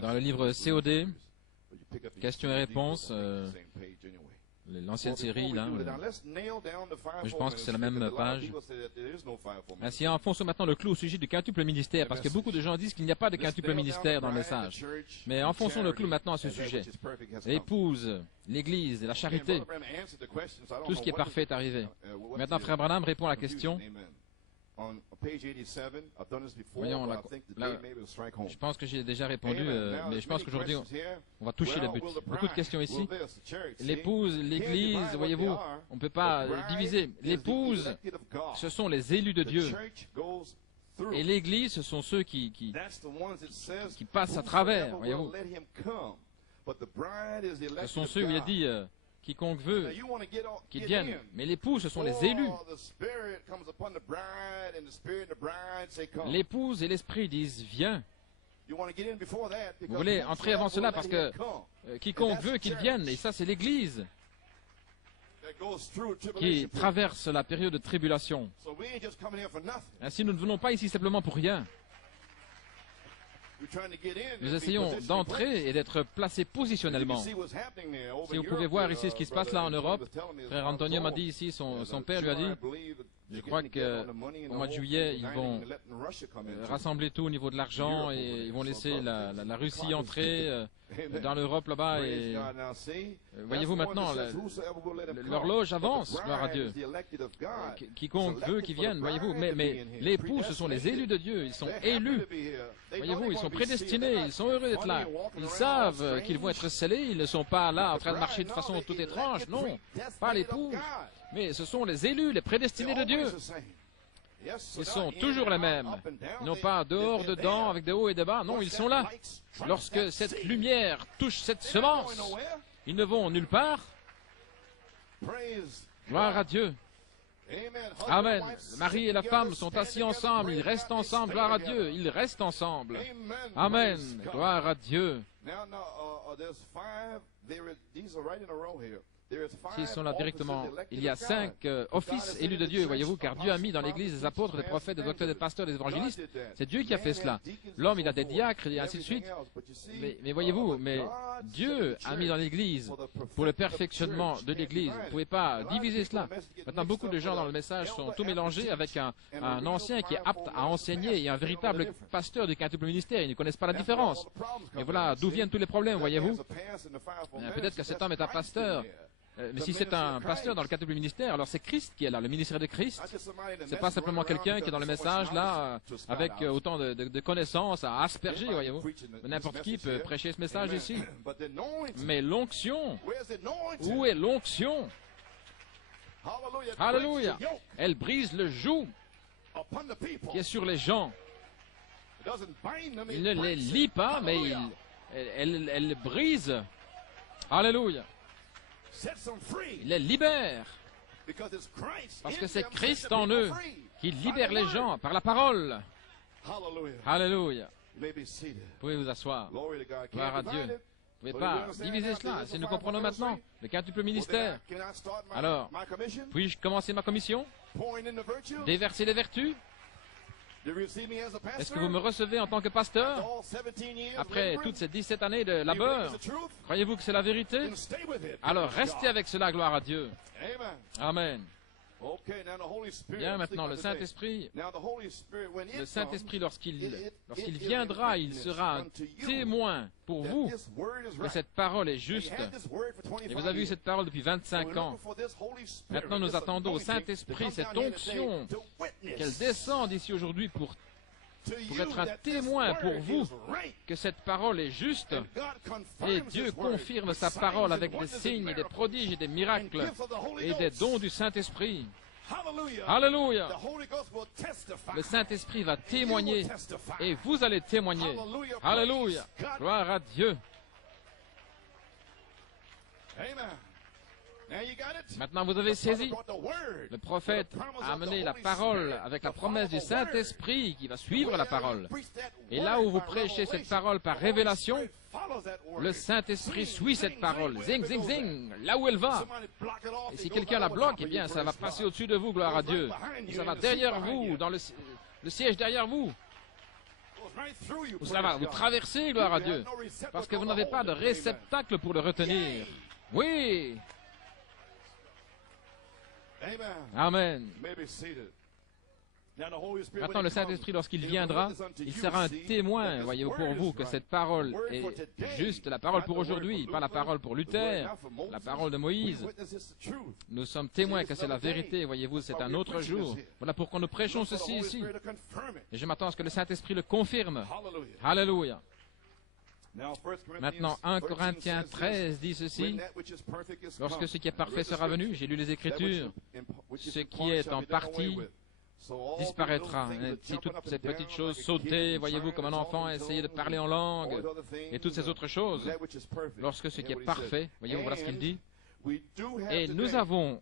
Dans le livre COD, questions et réponses, l'ancienne série, là, je pense que c'est la même page. Ainsi, enfonçons maintenant le clou au sujet du quintuple ministère, parce que beaucoup de gens disent qu'il n'y a pas de quintuple ministère dans le message. Mais enfonçons le clou maintenant à ce sujet. L'épouse, l'Église, la charité, tout ce qui est parfait est arrivé. Maintenant, Frère Branham répond à la question. Voyons, je pense que j'ai déjà répondu, mais je pense qu'aujourd'hui, on va toucher le but. Beaucoup de questions ici. L'épouse, l'Église, voyez-vous, on ne peut pas diviser. L'épouse, ce sont les élus de Dieu. Et l'Église, ce sont ceux qui passent à travers, voyez-vous. Ce sont ceux où il a dit... quiconque veut qu'il vienne. Mais l'épouse, ce sont les élus. L'épouse et l'esprit disent, viens. Vous voulez entrer avant cela parce que quiconque veut qu'il vienne, et ça c'est l'Église qui traverse la période de tribulation. Ainsi, nous ne venons pas ici simplement pour rien. Nous essayons d'entrer et d'être placés positionnellement. Si vous pouvez voir ici ce qui se passe là en Europe, Frère Antonio m'a dit ici, son père lui a dit, je crois qu'au mois de juillet, ils vont rassembler tout au niveau de l'argent et ils vont laisser la Russie entrer dans l'Europe là-bas. Et voyez-vous maintenant, l'horloge avance, gloire à Dieu. Quiconque veut qu'il vienne, voyez-vous. Mais l'époux, ce sont les élus de Dieu, ils sont élus. Voyez-vous, ils sont prédestinés, ils sont heureux d'être là. Ils savent qu'ils vont être scellés, ils ne sont pas là en train de marcher de façon toute étrange, non, pas l'époux. Mais ce sont les élus, les prédestinés de Dieu. Ils sont toujours les mêmes. Ils n'ont pas dehors, dedans, avec des hauts et des bas. Non, ils sont là. Lorsque cette lumière touche cette semence, ils ne vont nulle part. Gloire à Dieu. Amen. Le mari et la femme sont assis ensemble, ils restent ensemble, gloire à Dieu, ils restent ensemble. Amen. Gloire à Dieu. S'ils sont là directement, il y a 5 offices élus de Dieu, voyez-vous, car Dieu a mis dans l'Église des apôtres, des prophètes, des docteurs, des pasteurs, des évangélistes. C'est Dieu qui a fait cela. L'homme, il a des diacres et ainsi de suite. Mais voyez-vous, mais Dieu a mis dans l'Église pour le perfectionnement de l'Église. Vous ne pouvez pas diviser cela. Maintenant, beaucoup de gens dans le message sont tout mélangés avec un ancien qui est apte à enseigner et un véritable pasteur du quintuple ministère. Ils ne connaissent pas la différence. Et voilà d'où viennent tous les problèmes, voyez-vous. Peut-être que cet homme est un pasteur. Mais si c'est un pasteur dans le quintuple ministère, alors c'est Christ qui est là, le ministère de Christ. C'est pas simplement quelqu'un qui est dans le message là, avec autant de connaissances à asperger, voyez-vous. N'importe qui peut prêcher ce message ici. Mais l'onction, où est l'onction? Alléluia! Elle brise le joug qui est sur les gens. Il ne les lie pas, mais elle les brise. Alléluia! Il les libère. Parce que c'est Christ en eux qui libère les gens par la parole. Alléluia. Vous pouvez vous asseoir. Gloire à Dieu. Vous ne pouvez pas diviser cela. Si nous comprenons maintenant le quintuple ministère, alors, puis-je commencer ma commission? Déverser les vertus? Est-ce que vous me recevez en tant que pasteur? Après toutes ces 17 années de labeur, croyez-vous que c'est la vérité? Alors restez avec cela, gloire à Dieu. Amen. Bien, maintenant, le Saint-Esprit, lorsqu'il viendra, il sera un témoin pour vous que cette parole est juste. Et vous avez eu cette parole depuis 25 ans. Maintenant, nous attendons au Saint-Esprit cette onction, qu'elle descende ici aujourd'hui pour être un témoin pour vous que cette parole est juste. Et Dieu confirme sa parole avec des signes et des prodiges et des miracles et des dons du Saint-Esprit. Alléluia. Le Saint-Esprit va témoigner et vous allez témoigner. Alléluia. Gloire à Dieu. Maintenant, vous avez saisi. Le prophète a amené la parole avec la promesse du Saint-Esprit qui va suivre la parole. Et là où vous prêchez cette parole par révélation, le Saint-Esprit suit cette parole. Zing, zing, zing, là où elle va. Et si quelqu'un la bloque, eh bien, ça va passer au-dessus de vous, gloire à Dieu. Ça va derrière vous, dans le siège derrière vous. Ça va vous traverser, gloire à Dieu. Parce que vous n'avez pas de réceptacle pour le retenir. Oui. Amen. Maintenant, le Saint-Esprit, lorsqu'il viendra, il sera un témoin, voyez-vous, pour vous, que cette parole est juste, la parole pour aujourd'hui, pas la parole pour Luther, la parole de Moïse. Nous sommes témoins que c'est la vérité, voyez-vous, c'est un autre jour. Voilà pourquoi nous prêchons ceci ici. Et je m'attends à ce que le Saint-Esprit le confirme. Alléluia. Maintenant, 1 Corinthiens 13 dit ceci, « Lorsque ce qui est parfait sera venu, j'ai lu les Écritures, ce qui est en partie disparaîtra. » Si toutes ces petites choses, sauter, voyez-vous, comme un enfant, essayer de parler en langue, et toutes ces autres choses, lorsque ce qui est parfait, voyez-vous, voilà ce qu'il dit. Et nous avons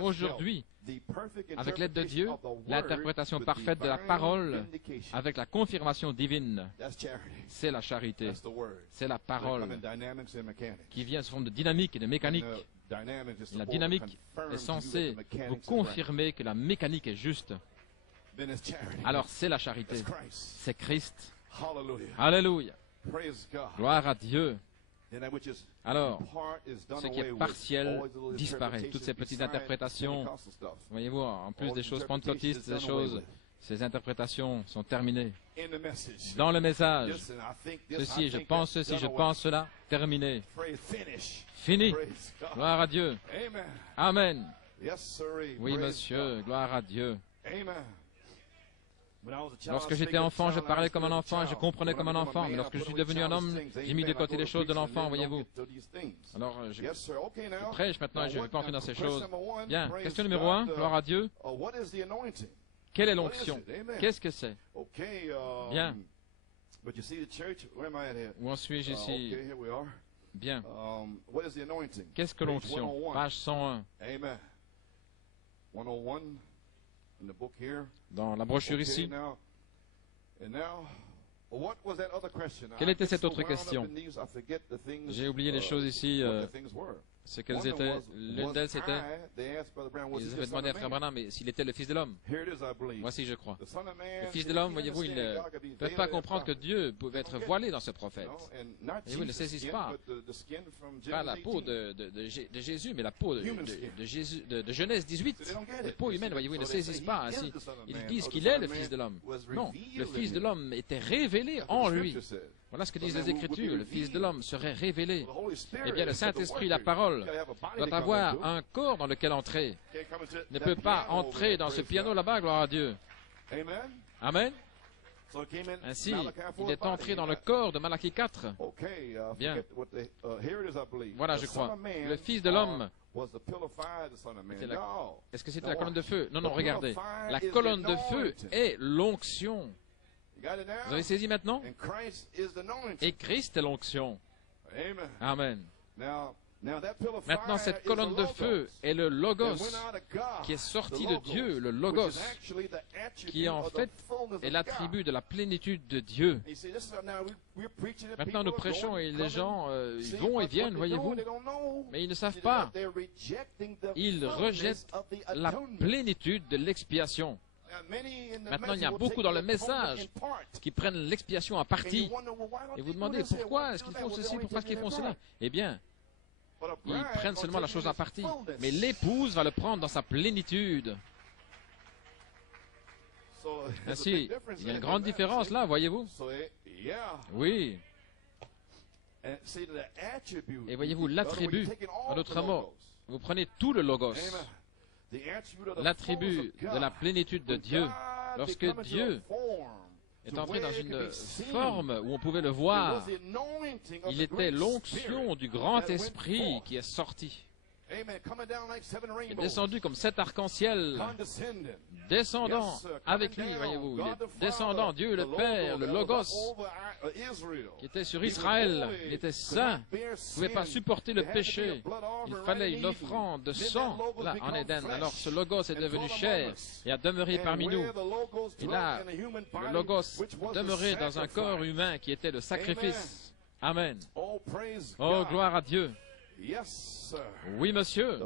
aujourd'hui, avec l'aide de Dieu, l'interprétation parfaite de la parole avec la confirmation divine. C'est la charité. C'est la parole qui vient sous forme de dynamique et de mécanique. Et la dynamique est censée vous confirmer que la mécanique est juste. Alors c'est la charité. C'est Christ. Alléluia. Gloire à Dieu. Alors, ce qui est partiel disparaît. Toutes ces petites interprétations, voyez-vous, en plus des choses pentecôtistes, ces interprétations sont terminées. Dans le message, ceci, je pense ceci, je pense cela, terminé. Fini. Gloire à Dieu. Amen. Oui, monsieur, gloire à Dieu. Lorsque j'étais enfant, je parlais comme un enfant et je comprenais comme un enfant. Mais lorsque je suis devenu un homme, j'ai mis de côté les choses de l'enfant, voyez-vous. Alors, je prêche maintenant et je ne vais pas entrer dans ces choses. Bien, question numéro 1, gloire à Dieu. Quelle est l'onction? Qu'est-ce que c'est? Bien. Où en suis-je ici? Bien. Qu'est-ce que l'onction? Page 101. dans la brochure ici. Quelle était cette autre question? J'ai oublié les choses ici. Ce qu'elles étaient. L'une d'elles, c'était, ils avaient demandé à Frère Branham, mais s'il était le Fils de l'homme. Voici, je crois. Le Fils de l'homme, voyez-vous, ils ne peuvent pas comprendre que Dieu pouvait être voilé dans ce prophète. Et vous ne saisissent pas la peau de Jésus, mais la peau de Genèse 18. La peau humaine, voyez-vous, ils ne saisissent pas ainsi. Ils disent qu'il est le Fils de l'homme. Non, le Fils de l'homme était révélé en lui. Voilà ce que disent les Écritures. Le Fils de l'homme serait révélé. Eh bien, le Saint-Esprit, la parole, doit avoir un corps dans lequel entrer. Ne peut pas entrer dans ce piano là-bas, gloire à Dieu. Amen. Ainsi, il est entré dans le corps de Malachie 4. Bien. Voilà, je crois. Le Fils de l'homme. Est-ce que c'était la colonne de feu? Non, non, regardez. La colonne de feu est l'onction. Vous avez saisi maintenant? Et Christ est l'onction. Amen. Maintenant, cette colonne de feu est le Logos qui est sorti de Dieu, le Logos, qui en fait est l'attribut de la plénitude de Dieu. Maintenant, nous prêchons et les gens ils vont et viennent, voyez-vous, mais ils ne savent pas. Ils rejettent la plénitude de l'expiation. Maintenant, il y a beaucoup dans le message qui prennent l'expiation à partie. Et vous demandez, pourquoi est-ce qu'ils font ceci, pourquoi est-ce qu'ils font cela? Eh bien, ils prennent seulement la chose à partie. Mais l'épouse va le prendre dans sa plénitude. Ainsi, il y a une grande différence là, voyez-vous? Oui. Et voyez-vous, l'attribut, en d'autres mots, vous prenez tout le Logos. L'attribut de la plénitude de Dieu, lorsque Dieu est entré dans une forme où on pouvait le voir, il était l'onction du grand esprit qui est sorti. Il est descendu comme 7 arcs-en-ciel, descendant avec lui, voyez-vous, il est descendant, Dieu le Père, le Logos, qui était sur Israël, il était saint, il ne pouvait pas supporter le péché, il fallait une offrande de sang, là, en Éden. Alors ce Logos est devenu chair et a demeuré parmi nous. Et là, le Logos demeurait dans un corps humain qui était le sacrifice. Amen. Oh, gloire à Dieu. Oui, monsieur.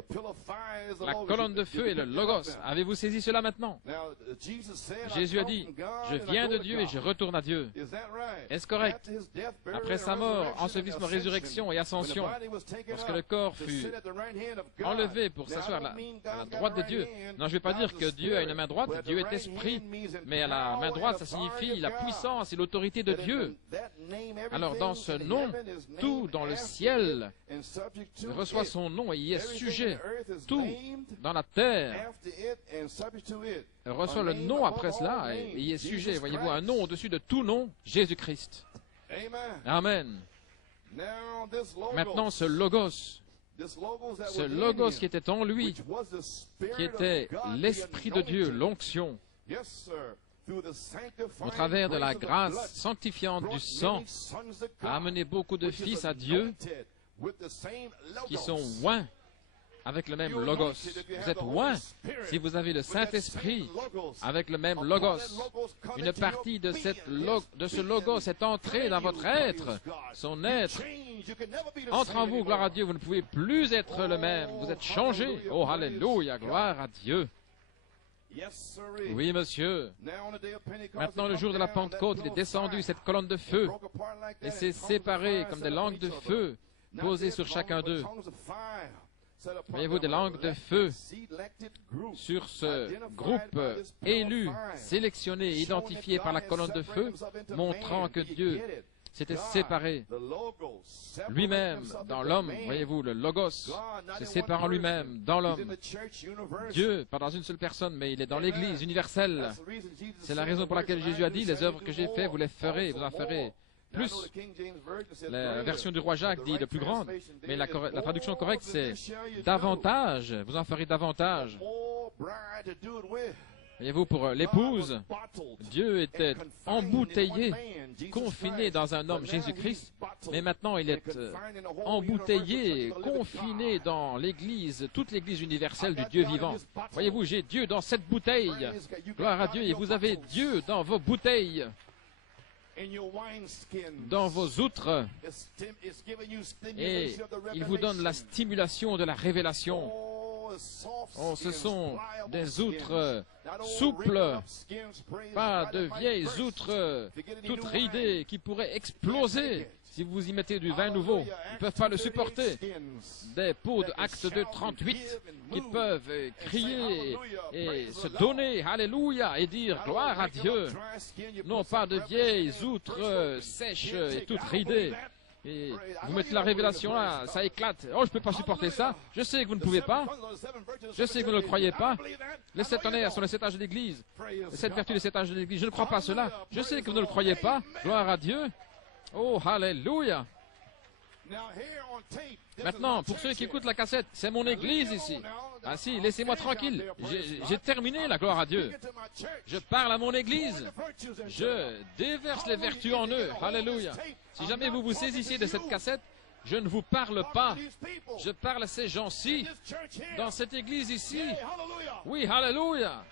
La colonne de feu est le Logos. Avez-vous saisi cela maintenant? Jésus a dit, je viens de Dieu et je retourne à Dieu. Est-ce correct? Après sa mort, ensevelissement, résurrection et ascension, lorsque le corps fut enlevé pour s'asseoir à la droite de Dieu. Non, je ne vais pas dire que Dieu a une main droite, Dieu est esprit, mais à la main droite, ça signifie la puissance et l'autorité de Dieu. Alors, dans ce nom, tout dans le ciel reçoit son nom et y est sujet. Tout dans la terre reçoit le nom après cela et y est sujet. Voyez-vous, un nom au-dessus de tout nom, Jésus-Christ. Amen. Maintenant, ce Logos qui était en lui, qui était l'Esprit de Dieu, l'onction, au travers de la grâce sanctifiante du sang, a amené beaucoup de fils à Dieu qui sont oints avec le même Logos. Vous êtes oints si vous avez le Saint-Esprit avec le même Logos. Une partie de ce Logos est entrée dans votre être. Son être entre en vous, gloire à Dieu. Vous ne pouvez plus être le même. Vous êtes changé. Oh, alléluia, gloire à Dieu. Oui, monsieur. Maintenant, le jour de la Pentecôte, il est descendu, cette colonne de feu, et s'est séparé comme des langues de feu posées sur chacun d'eux. Voyez-vous, des langues de feu sur ce groupe élu, sélectionné, identifié par la colonne de feu, montrant que Dieu s'était séparé lui-même dans l'homme. Voyez-vous, le Logos se séparant lui-même dans l'homme. Dieu, pas dans une seule personne, mais il est dans l'Église universelle. C'est la raison pour laquelle Jésus a dit, les œuvres que j'ai faites, vous les ferez, vous en ferez plus. La version du roi Jacques dit le plus grande, mais la traduction correcte c'est davantage, vous en ferez davantage. Voyez-vous, pour l'épouse, Dieu était embouteillé, confiné dans un homme, Jésus-Christ, Mais maintenant, il est embouteillé, confiné dans l'Église, toute l'Église universelle du Dieu vivant. Voyez-vous, j'ai Dieu dans cette bouteille. Gloire à Dieu. Et vous avez Dieu dans vos bouteilles, dans vos outres. Et il vous donne la stimulation de la révélation. Oh, ce sont des outres souples, pas de vieilles outres toutes ridées qui pourraient exploser si vous y mettez du vin nouveau. Ils ne peuvent pas le supporter. Des peaux de Acte 2:38 qui peuvent crier et se donner, alléluia, et dire gloire à Dieu. Non pas de vieilles outres sèches et toutes ridées. Et vous mettez la révélation là, ça éclate. Oh, je ne peux pas supporter ça. Je sais que vous ne pouvez pas. Je sais que vous ne le croyez pas. Les 7 honneurs sont les 7 âges de l'Église. Les 7 vertus des 7 âges de l'Église. Je ne crois pas cela. Je sais que vous ne le croyez pas. Gloire à Dieu. Oh, alléluia. Maintenant, pour ceux qui écoutent la cassette, c'est mon Église ici. Ah si, laissez-moi tranquille. J'ai terminé, la gloire à Dieu. Je parle à mon Église. Je déverse les vertus en eux. Alléluia. Si jamais vous vous saisissiez de cette cassette, je ne vous parle pas. Je parle à ces gens-ci, dans cette Église ici. Oui, alléluia.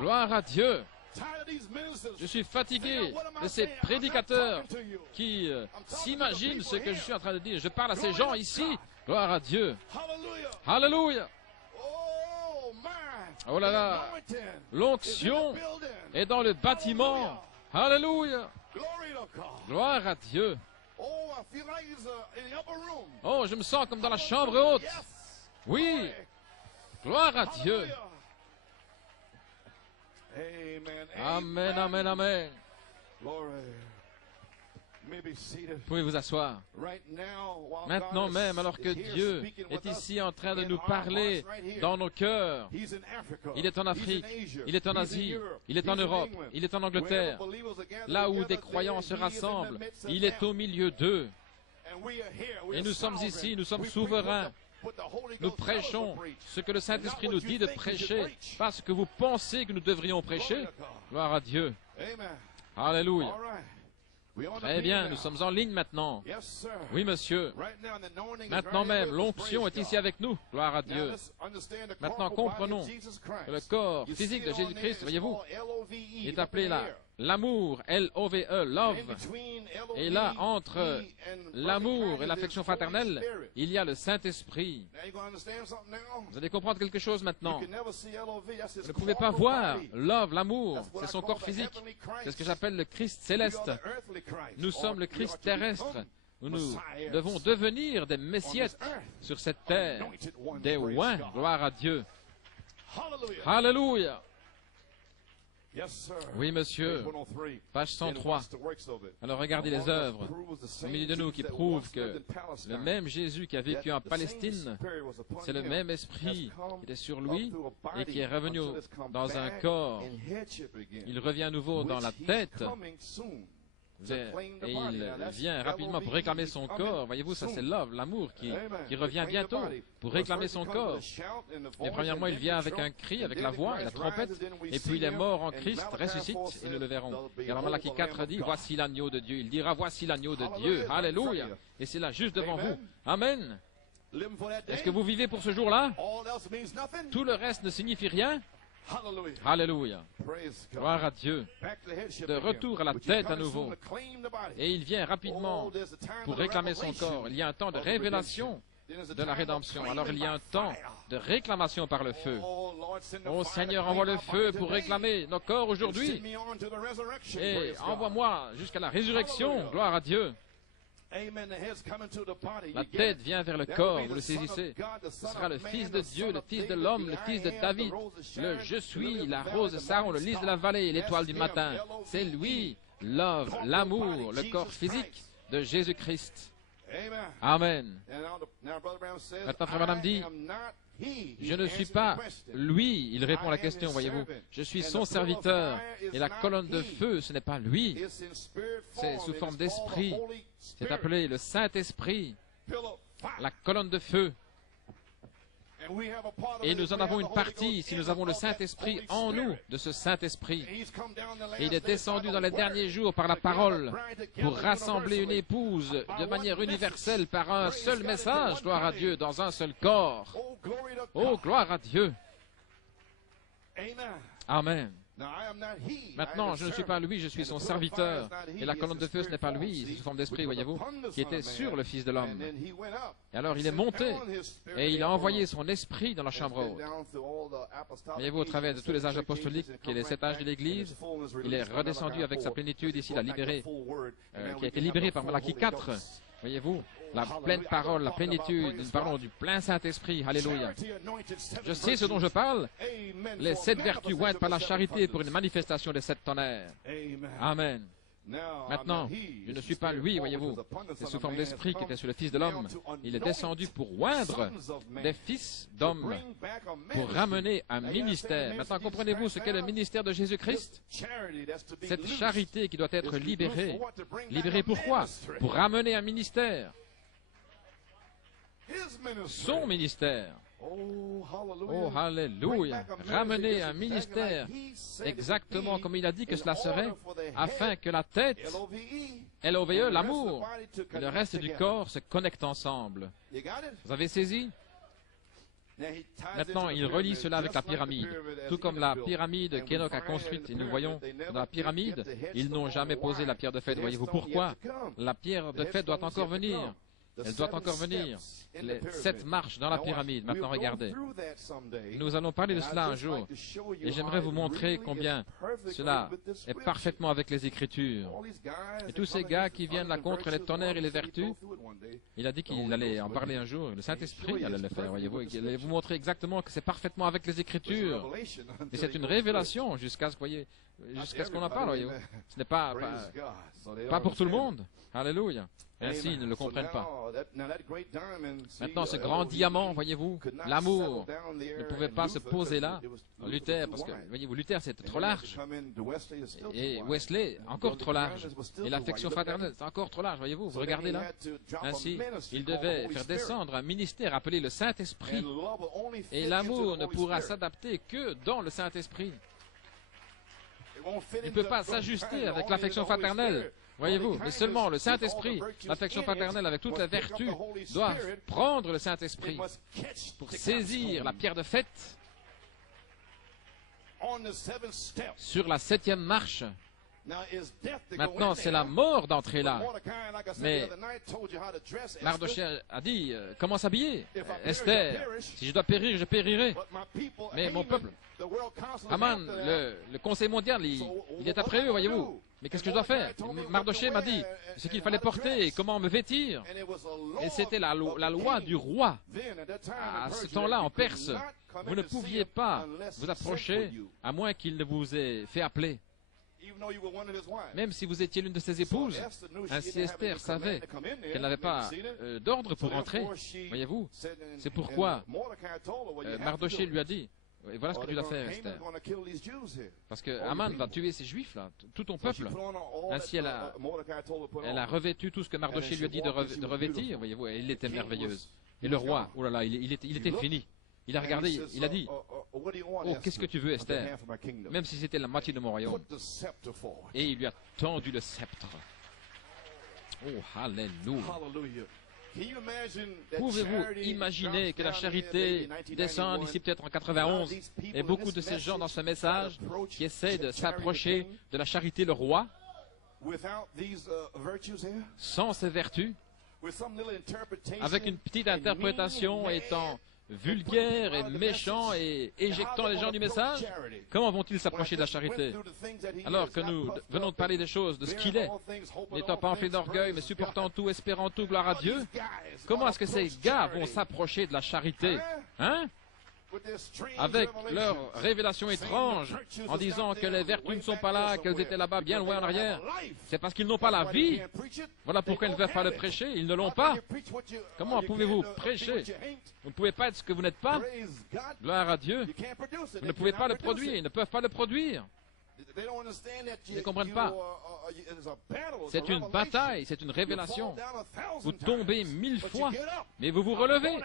Gloire à Dieu. Je suis fatigué de ces prédicateurs qui s'imaginent ce que je suis en train de dire. Je parle à ces gens ici. Gloire à Dieu. Alléluia. Oh là là. L'onction est dans le bâtiment. Alléluia. Gloire à Dieu. Oh, je me sens comme dans la chambre haute. Oui. Gloire à Dieu. Amen, amen, amen. Vous pouvez vous asseoir. Maintenant même, alors que Dieu est ici en train de nous parler dans nos cœurs, il est en Afrique, il est en Asie, il est en Europe, il est en Angleterre, là où des croyants se rassemblent, il est au milieu d'eux. Et nous sommes ici, nous sommes souverains. Nous prêchons ce que le Saint-Esprit nous dit de prêcher, pas ce que vous pensez que nous devrions prêcher. Gloire à Dieu. Alléluia. Très bien, nous sommes en ligne maintenant. Oui, monsieur. Maintenant même, l'onction est ici avec nous. Gloire à Dieu. Maintenant, comprenons que le corps physique de Jésus-Christ, voyez-vous, est appelé là l'amour, L-O-V-E, love. Et là, entre l'amour et l'affection fraternelle, il y a le Saint-Esprit. Vous allez comprendre quelque chose maintenant. Vous ne pouvez pas voir love, l'amour, c'est son corps physique. C'est ce que j'appelle le Christ céleste. Nous sommes le Christ terrestre. Nous devons devenir des messiettes sur cette terre, des oins, gloire à Dieu. Alléluia. Oui, monsieur. Page 103. Alors regardez les œuvres au milieu de nous qui prouvent que le même Jésus qui a vécu en Palestine, c'est le même esprit qui était sur lui et qui est revenu dans un corps. Il revient à nouveau dans la tête. Et il vient rapidement pour réclamer son corps. Voyez-vous, ça c'est love, l'amour qui revient bientôt pour réclamer son corps. Et premièrement, il vient avec un cri, avec la voix et la trompette. Et puis il est mort en Christ, ressuscite et nous le verrons. Et alors Malachie 4 dit, voici l'agneau de Dieu. Il dira, voici l'agneau de Dieu. Alléluia. Et c'est là, juste devant vous. Amen. Est-ce que vous vivez pour ce jour-là? Tout le reste ne signifie rien? Alléluia. Gloire à Dieu. De retour à la tête à nouveau. Et il vient rapidement pour réclamer son corps. Il y a un temps de révélation de la rédemption. Alors il y a un temps de réclamation par le feu. Oh Seigneur, envoie le feu pour réclamer nos corps aujourd'hui. Et envoie-moi jusqu'à la résurrection. Gloire à Dieu. La tête vient vers le corps, vous le saisissez. Ce sera le Fils de Dieu, le Fils de l'homme, le Fils de David, le Je suis, la rose de Saron, le lys de la vallée, l'étoile du matin. C'est lui, love, l'amour, le corps physique de Jésus-Christ. Amen. Maintenant, Frère Branham dit, je ne suis pas lui, il répond à la question, voyez-vous. Je suis son serviteur. Et la colonne de feu, ce n'est pas lui. C'est sous forme d'esprit. C'est appelé le Saint-Esprit. La colonne de feu. Et nous en avons une partie si nous avons le Saint-Esprit en nous, de ce Saint-Esprit. Et il est descendu dans les derniers jours par la parole pour rassembler une épouse de manière universelle par un seul message, gloire à Dieu, dans un seul corps. Oh, gloire à Dieu. Amen. Maintenant, je ne suis pas lui, je suis son serviteur. Et la colonne de feu, ce n'est pas lui, c'est sous forme d'esprit, voyez-vous, qui était sur le Fils de l'homme. Et alors, il est monté et il a envoyé son esprit dans la chambre haute. Voyez-vous, au travers de tous les âges apostoliques et les 7 âges de l'Église, il est redescendu avec sa plénitude ici, il a libéré, qui a été libéré par Malachie 4. Voyez-vous, la pleine parole, la plénitude, nous parlons du plein Saint-Esprit, alléluia. Je sais ce dont je parle, les 7 vertus ointes par la charité pour une manifestation des 7 tonnerres. Amen. Maintenant, je ne suis pas lui, voyez-vous, c'est sous forme d'esprit qui était sur le Fils de l'homme. Il est descendu pour oindre des fils d'hommes, pour ramener un ministère. Maintenant, comprenez-vous ce qu'est le ministère de Jésus-Christ? Cette charité qui doit être libérée. Libérée pourquoi? Pour ramener un ministère. Son ministère. Oh, alléluia. Ramener un ministère exactement comme il a dit que cela serait, afin que la tête, L-O-V-E, l'amour, et le reste du corps se connectent ensemble. Vous avez saisi? Maintenant, il relie cela avec la pyramide. Tout comme la pyramide qu'Enoch a construite, et nous voyons dans la pyramide, ils n'ont jamais posé la pierre de fête. Voyez-vous pourquoi? La pierre de fête doit encore venir. Elle doit encore venir. Les 7 marches dans la pyramide. Maintenant, regardez. Nous allons parler de cela un jour. Et j'aimerais vous montrer combien cela est parfaitement avec les Écritures. Et tous ces gars qui viennent là contre les tonnerres et les vertus, il a dit qu'il allait en parler un jour. Le Saint-Esprit allait le faire, voyez-vous. Il allait vous montrer exactement que c'est parfaitement avec les Écritures. Et c'est une révélation jusqu'à ce qu'on en parle, voyez-vous. Ce n'est pas pour tout le monde. Alléluia. Ainsi, ils ne le comprennent pas. Maintenant, ce grand diamant, voyez-vous, l'amour ne pouvait pas se poser là. Luther, parce que, voyez-vous, Luther, c'était trop large. Et Wesley, encore trop large. Et l'affection fraternelle, c'est encore trop large, voyez-vous. Vous regardez là. Ainsi, il devait faire descendre un ministère appelé le Saint-Esprit. Et l'amour ne pourra s'adapter que dans le Saint-Esprit. Il ne peut pas s'ajuster avec l'affection fraternelle. Voyez-vous, mais seulement le Saint-Esprit, l'affection paternelle avec toutes les vertus, doivent prendre le Saint-Esprit pour saisir la pierre de fête sur la 7e marche. Maintenant, c'est la mort d'entrer là. Mais Mardochée a dit, comment s'habiller? Esther, si je dois périr, je périrai. Mais mon peuple, Aman, le Conseil mondial, il est après eux, voyez-vous. Mais qu'est-ce que je dois faire? Mardochée m'a dit ce qu'il fallait porter et comment me vêtir. Et c'était la loi du roi. À ce temps-là, en Perse, vous ne pouviez pas vous approcher à moins qu'il ne vous ait fait appeler. Même si vous étiez l'une de ses épouses, ainsi Esther savait qu'elle n'avait pas d'ordre pour entrer. Voyez-vous, c'est pourquoi Mardochée lui a dit, et voilà ce que tu dois faire, Esther. Parce que Aman va tuer ces Juifs, là, tout ton peuple. Ainsi, elle a revêtu tout ce que Mardochée lui a dit de revêtir, voyez-vous, et elle était merveilleuse. Et le roi, oh là là, il était fini. Il a regardé, il a dit, oh, qu'est-ce que tu veux, Esther? Même si c'était la moitié de mon royaume. Et il lui a tendu le sceptre. Oh, alléluia. Pouvez-vous imaginer que la charité descende ici peut-être en 91 et beaucoup de ces gens dans ce message qui essaient de s'approcher de la charité le roi sans ces vertus, avec une petite interprétation étant vulgaire et méchant et éjectant les gens du message? Comment vont-ils s'approcher de la charité alors que nous venons de parler des choses, de ce qu'il est, n'étant pas enflé d'orgueil mais supportant tout, espérant tout, gloire à Dieu? Comment est-ce que ces gars vont s'approcher de la charité? Hein? Avec leur révélation étrange, en disant que les vertus ne sont pas là, qu'elles étaient là-bas, bien loin en arrière. C'est parce qu'ils n'ont pas la vie. Voilà pourquoi ils ne veulent pas le prêcher, ils ne l'ont pas. Comment pouvez-vous prêcher? Vous ne pouvez pas être ce que vous n'êtes pas. Gloire à Dieu. Vous ne pouvez pas le produire, ils ne peuvent pas le produire. Ils ne comprennent pas. C'est une bataille, c'est une révélation. Vous tombez 1000 fois, mais vous vous relevez.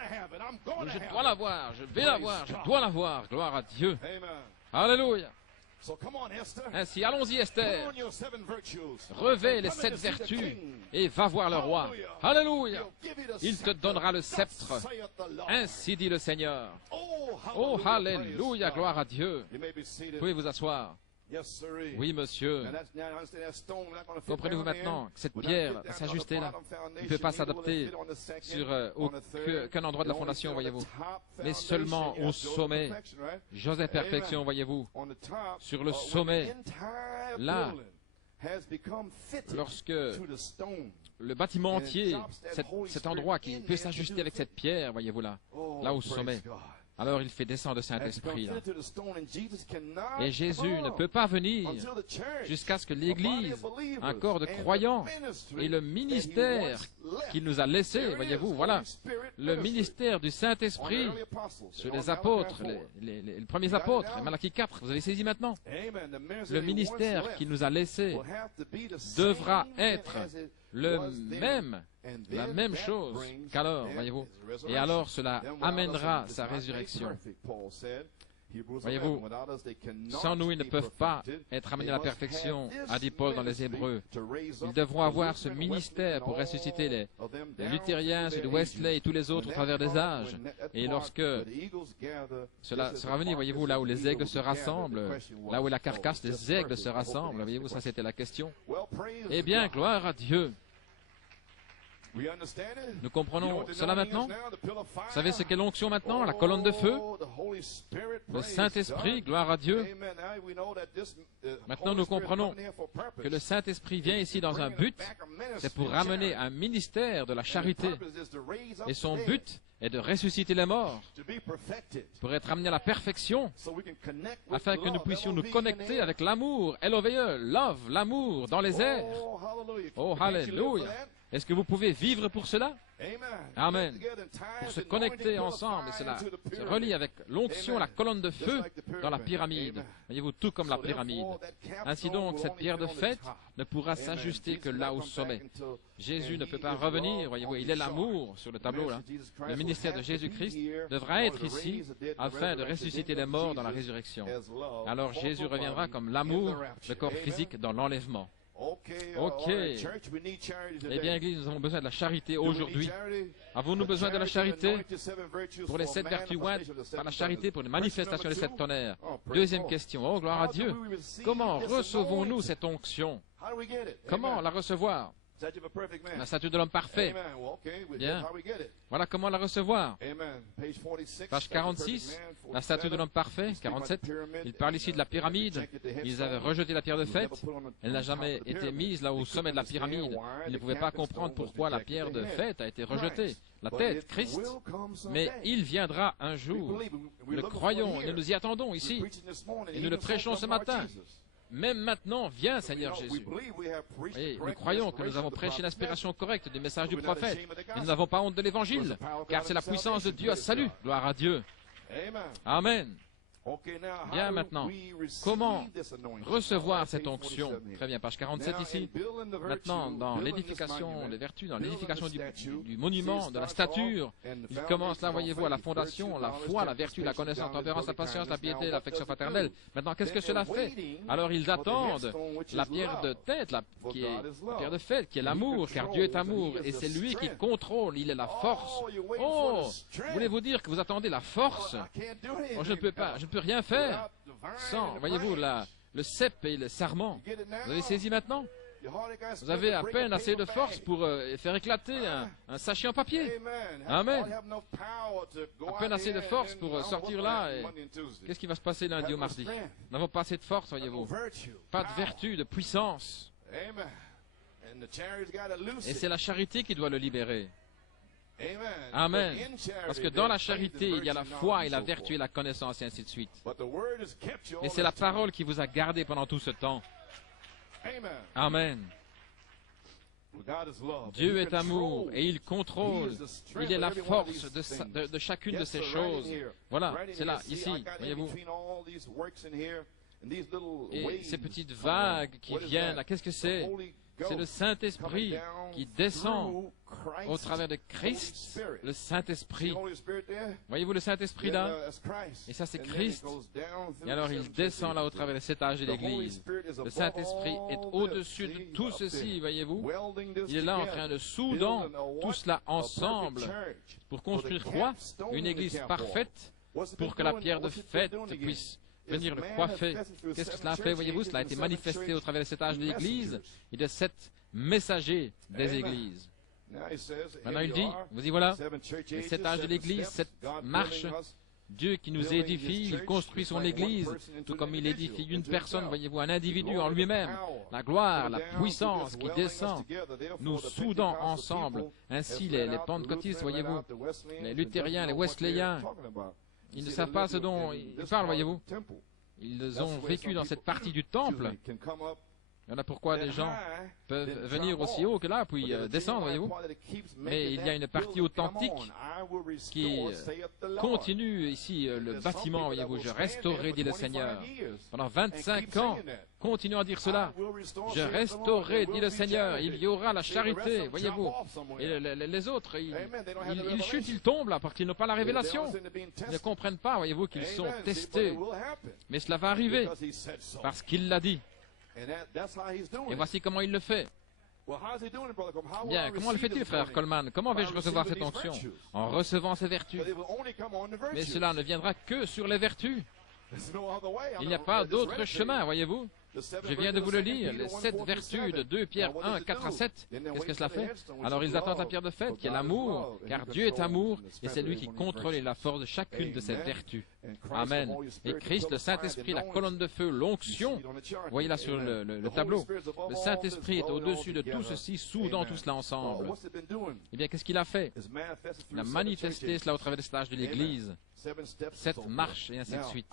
Je dois l'avoir, je vais l'avoir, je dois l'avoir. Gloire à Dieu. Alléluia. Ainsi, allons-y, Esther. Revêt les 7 vertus et va voir le roi. Alléluia. Il te donnera le sceptre. Ainsi dit le Seigneur. Oh, alléluia, gloire à Dieu. Vous pouvez vous asseoir. Oui, monsieur. Comprenez-vous maintenant que cette pierre va s'ajuster là. Il ne peut pas s'adapter sur aucun endroit de la fondation, voyez-vous. Mais seulement au sommet. Joseph Perfection, voyez-vous. Sur le sommet. Là, lorsque le bâtiment entier, cet endroit qui peut s'ajuster avec cette pierre, voyez-vous là. Là au sommet. Alors il fait descendre le Saint-Esprit là. Et Jésus ne peut pas venir jusqu'à ce que l'Église, un corps de croyants, et le ministère qu'il nous a laissé, voyez-vous, voilà, le ministère du Saint-Esprit sur les apôtres, les premiers apôtres, Malachie 4, vous avez saisi maintenant? Le ministère qu'il nous a laissé devra être la même chose qu'alors, voyez-vous. Et alors cela amènera sa résurrection. Voyez-vous, sans nous, ils ne peuvent pas être amenés à la perfection, a dit Paul dans les Hébreux. Ils devront avoir ce ministère pour ressusciter les luthériens, ceux de Wesley et tous les autres au travers des âges. Et lorsque cela sera venu, voyez-vous, là où les aigles se rassemblent, là où la carcasse des aigles se rassemble, voyez-vous, ça c'était la question. Eh bien, gloire à Dieu. Nous comprenons cela maintenant? Vous savez ce qu'est l'onction maintenant? La colonne de feu? Le Saint-Esprit, gloire à Dieu. Maintenant nous comprenons que le Saint-Esprit vient ici dans un but, c'est pour ramener un ministère de la charité. Et son but est de ressusciter les morts, pour être amené à la perfection, afin que nous puissions nous connecter avec l'amour, L-O-V-E, love, l'amour dans les airs. Oh, hallelujah! Est-ce que vous pouvez vivre pour cela? Amen. Pour se connecter ensemble, et cela se relie avec l'onction, la colonne de feu dans la pyramide. Voyez-vous, tout comme la pyramide. Ainsi donc, cette pierre de fête ne pourra s'ajuster que là au sommet. Jésus ne peut pas revenir, voyez-vous, il est l'amour sur le tableau là. Le ministère de Jésus-Christ devra être ici afin de ressusciter les morts dans la résurrection. Alors Jésus reviendra comme l'amour, le corps physique dans l'enlèvement. Ok. Eh bien, Église, nous avons besoin de la charité aujourd'hui. Avons-nous besoin de la charité pour les 7 vertus par la charité pour les manifestations des 7 tonnerres? Deuxième question. Oh, gloire à Dieu. Comment recevons-nous cette onction? Comment la recevoir? La statue de l'homme parfait. Bien. Voilà comment la recevoir. Page 46, la statue de l'homme parfait. 47, il parle ici de la pyramide. Ils avaient rejeté la pierre de fête. Elle n'a jamais été mise là au sommet de la pyramide. Ils ne pouvaient pas comprendre pourquoi la pierre de fête a été rejetée. La tête, Christ. Mais il viendra un jour. Nous le croyons et nous nous y attendons ici. Et nous le prêchons ce matin. Même maintenant, viens, Seigneur Jésus. Et nous croyons que nous avons prêché l'inspiration correcte du message du prophète. Et nous n'avons pas honte de l'évangile, car c'est la puissance de Dieu à salut. Gloire à Dieu. Amen. Bien maintenant, comment recevoir cette onction? Très bien, page 47 ici. Maintenant, dans l'édification des vertus, dans l'édification du monument, de la stature, il commence là, voyez-vous, à la fondation, la foi, la vertu, la connaissance, la tempérance, la patience, la piété, l'affection fraternelle. Maintenant, qu'est-ce que cela fait? Alors, ils attendent la pierre de tête, la pierre de fête, qui est l'amour, car Dieu est amour, et c'est lui qui contrôle, il est la force. Oh, voulez-vous dire que vous attendez la force? Oh, je ne peux pas, je ne peux rien faire sans, voyez-vous, le cep et le sarment. Vous avez saisi maintenant? Vous avez à peine assez de force pour faire éclater un sachet en papier. Amen. À peine assez de force pour sortir là. Qu'est-ce qui va se passer lundi au mardi? Nous n'avons pas assez de force, voyez-vous. Pas de vertu, de puissance. Et c'est la charité qui doit le libérer. Amen. Parce que dans la charité, il y a la foi et la vertu et la connaissance et ainsi de suite. Et c'est la parole qui vous a gardé pendant tout ce temps. Amen. Dieu est amour et il contrôle. Il est la force de chacune de ces choses. Voilà, c'est là, ici, voyez-vous. Et ces petites vagues qui viennent, qu'est-ce que c'est? C'est le Saint-Esprit qui descend au travers de Christ, le Saint-Esprit. Voyez-vous le Saint-Esprit là? Et ça c'est Christ. Et alors il descend là au travers de cet âge de l'Église. Le Saint-Esprit est au-dessus de tout ceci, voyez-vous? Il est là en train de soudant tout cela ensemble pour construire quoi? Une Église parfaite pour que la pierre de fête puisse venir le coiffer. Qu'est-ce que cela a fait, voyez-vous? Cela a été manifesté au travers de cet âge de l'Église et de sept messagers des Églises. Maintenant il dit, vous y voilà, cet âge de l'Église, cette marche, Dieu qui nous édifie, il construit son Église, tout comme il édifie une personne, voyez-vous, un individu en lui-même. La gloire, la puissance qui descend, nous soudant ensemble. Ainsi les pentecôtistes, voyez-vous, les luthériens, les wesleyens, ils ne savent pas ce dont ils parlent, voyez-vous. Ils ont vécu dans cette partie du temple. Voilà pourquoi des gens peuvent venir aussi haut que là, puis descendre, voyez-vous. Mais il y a une partie authentique qui continue ici, le bâtiment, voyez-vous. Je restaurerai, dit le Seigneur. Pendant 25 ans, continuons à dire cela. Je restaurerai, dit le Seigneur. Il y aura la charité, voyez-vous. Et les autres, ils chutent, ils tombent là, parce qu'ils n'ont pas la révélation. Ils ne comprennent pas, voyez-vous, qu'ils sont testés. Mais cela va arriver, parce qu'il l'a dit. Et voici comment il le fait. Bien, comment le fait-il, frère Coleman? Comment vais-je recevoir cette onction? En recevant ces vertus. Mais cela ne viendra que sur les vertus. Il n'y a pas d'autre chemin, voyez-vous. Je viens de vous le lire, les 7 vertus de 2 Pierre 1, 4 à 7. Qu'est-ce que cela fait? Alors ils attendent la pierre de fête, qui est l'amour, car Dieu est amour, et c'est lui qui contrôle la force de chacune de ces vertus. Amen. Et Christ, le Saint-Esprit, la colonne de feu, l'onction, voyez là sur le tableau, le Saint-Esprit est au-dessus de tout ceci, soudant tout cela ensemble. Eh bien, qu'est-ce qu'il a fait? Il a manifesté cela au travers des stages de l'Église. 7 marches et ainsi de suite.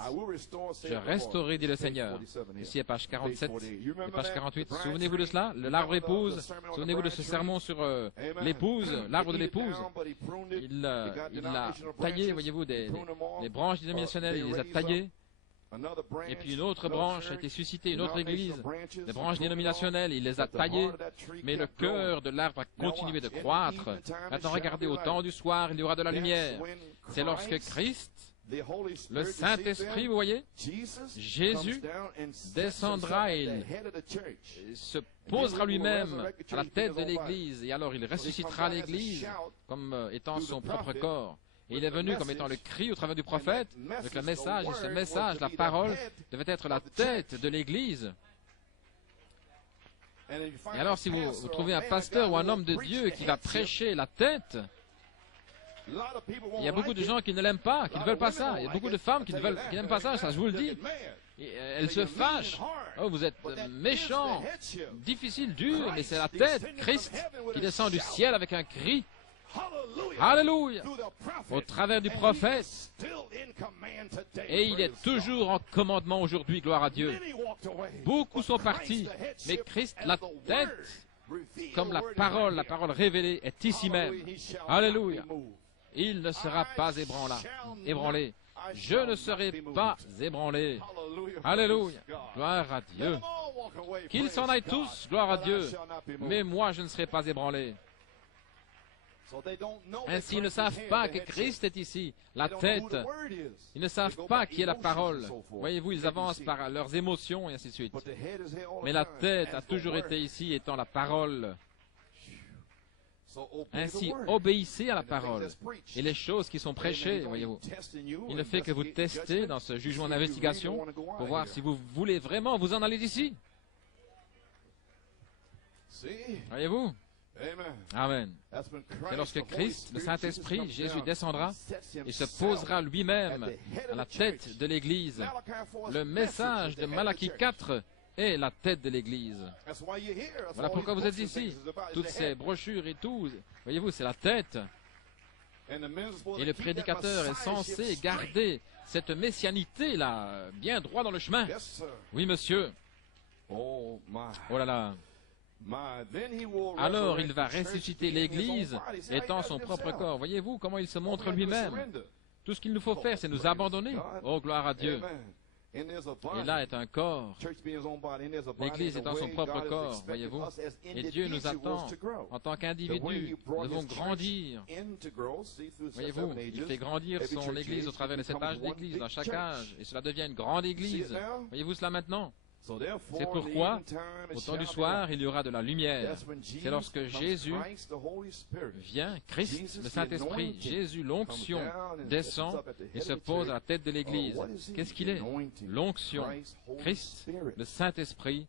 Je restaurerai, dit le Seigneur. Ici est page 47 et page 48. Souvenez-vous de cela, l'arbre épouse. Souvenez-vous de ce sermon sur l'épouse, l'arbre de l'épouse. Il a taillé, voyez-vous, des branches dénominationnelles, il les a taillées. Et puis une autre branche a été suscitée, une autre église, des branches dénominationnelles, il les a taillées, mais le cœur de l'arbre a continué de croître. Maintenant, regardez, au temps du soir, il y aura de la lumière. C'est lorsque Christ, le Saint-Esprit, vous voyez, Jésus descendra et il se posera lui-même à la tête de l'Église, et alors il ressuscitera l'Église comme étant son propre corps. Et il est venu comme étant le cri au travers du prophète, avec le message, et ce message, la parole, devait être la tête de l'Église. Et alors, si vous trouvez un pasteur ou un homme de Dieu qui va prêcher la tête, il y a beaucoup de gens qui ne l'aiment pas, qui ne veulent pas ça. Il y a beaucoup de femmes qui n'aiment pas ça, je vous le dis. Et elles se fâchent. Oh, vous êtes méchants, difficile, dur, mais c'est la tête, Christ, qui descend du ciel avec un cri. Alléluia! Au travers du prophète. Et il est toujours en commandement aujourd'hui, gloire à Dieu. Beaucoup sont partis, mais Christ, la tête, comme la parole révélée, est ici même. Alléluia! Il ne sera pas ébranlé. Je ne serai pas ébranlé. Alléluia! Gloire à Dieu. Qu'ils s'en aillent tous, gloire à Dieu. Mais moi, je ne serai pas ébranlé. Ainsi, ils ne savent pas que Christ est ici, la tête. Ils ne savent pas qui est la parole. Voyez-vous, ils avancent par leurs émotions et ainsi de suite. Mais la tête a toujours été ici, étant la parole. Ainsi, obéissez à la parole et les choses qui sont prêchées, voyez-vous. Il ne fait que vous tester dans ce jugement d'investigation pour voir si vous voulez vraiment vous en aller d'ici. Voyez-vous? Amen. C'est lorsque Christ, le Saint-Esprit, Jésus descendra et se posera lui-même à la tête de l'Église. Le message de Malachie 4 est la tête de l'Église. Voilà pourquoi vous êtes ici. Toutes ces brochures et tout, voyez-vous, c'est la tête. Et le prédicateur est censé garder cette messianité-là, bien droit dans le chemin. Oui, monsieur. Oh là là. Alors il va ressusciter l'Église étant son propre corps. Voyez-vous comment il se montre lui-même. Tout ce qu'il nous faut faire, c'est nous abandonner. Oh, gloire à Dieu. Et là est un corps. L'Église étant son propre corps, voyez-vous. Et Dieu nous attend en tant qu'individus. Nous devons grandir. Voyez-vous, il fait grandir son Église au travers de cet âge d'Église, dans chaque âge. Et cela devient une grande Église. Voyez-vous cela maintenant? C'est pourquoi, au temps du soir, il y aura de la lumière. C'est lorsque Jésus vient, Christ, le Saint-Esprit, Jésus, l'onction, descend et se pose à la tête de l'Église. Qu'est-ce qu'il est? L'onction. Christ, le Saint-Esprit,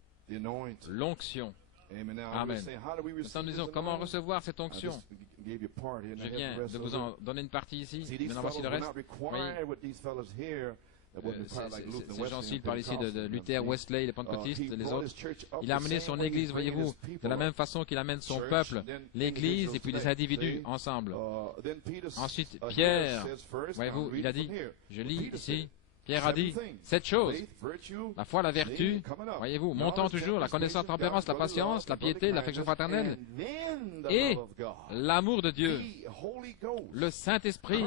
l'onction. Amen. Maintenant, nous disons, comment recevoir cette onction? Je viens de vous en donner une partie ici. Maintenant, voici le reste. Ces gens-ci, il parle ici de Luther, Wesley, les pentecôtistes, les autres. Il a amené son Église, voyez-vous, de la même façon qu'il amène son peuple, l'Église et puis les individus ensemble. Ensuite, Pierre, voyez-vous, il a dit, je lis ici, Pierre a dit, cette chose, la foi, la vertu, voyez-vous, montant toujours, la connaissance, la tempérance, la patience, la piété, l'affection fraternelle, et l'amour de Dieu, le Saint-Esprit,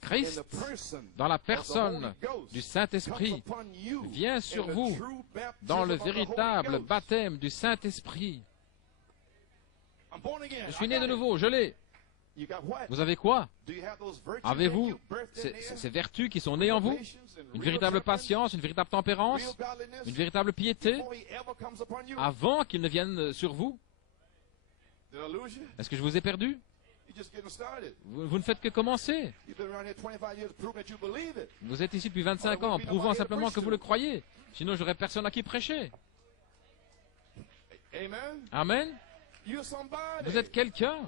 Christ, dans la personne du Saint-Esprit, vient sur vous dans le véritable baptême du Saint-Esprit. Je suis né de nouveau, je l'ai. Vous avez quoi? Avez-vous ces vertus qui sont nées en vous? Une véritable patience, une véritable tempérance, une véritable piété, avant qu'ils ne viennent sur vous? Est-ce que je vous ai perdu? Vous ne faites que commencer. Vous êtes ici depuis 25 ans, prouvant simplement que vous le croyez. Sinon, j'aurais personne à qui prêcher. Amen. Vous êtes quelqu'un.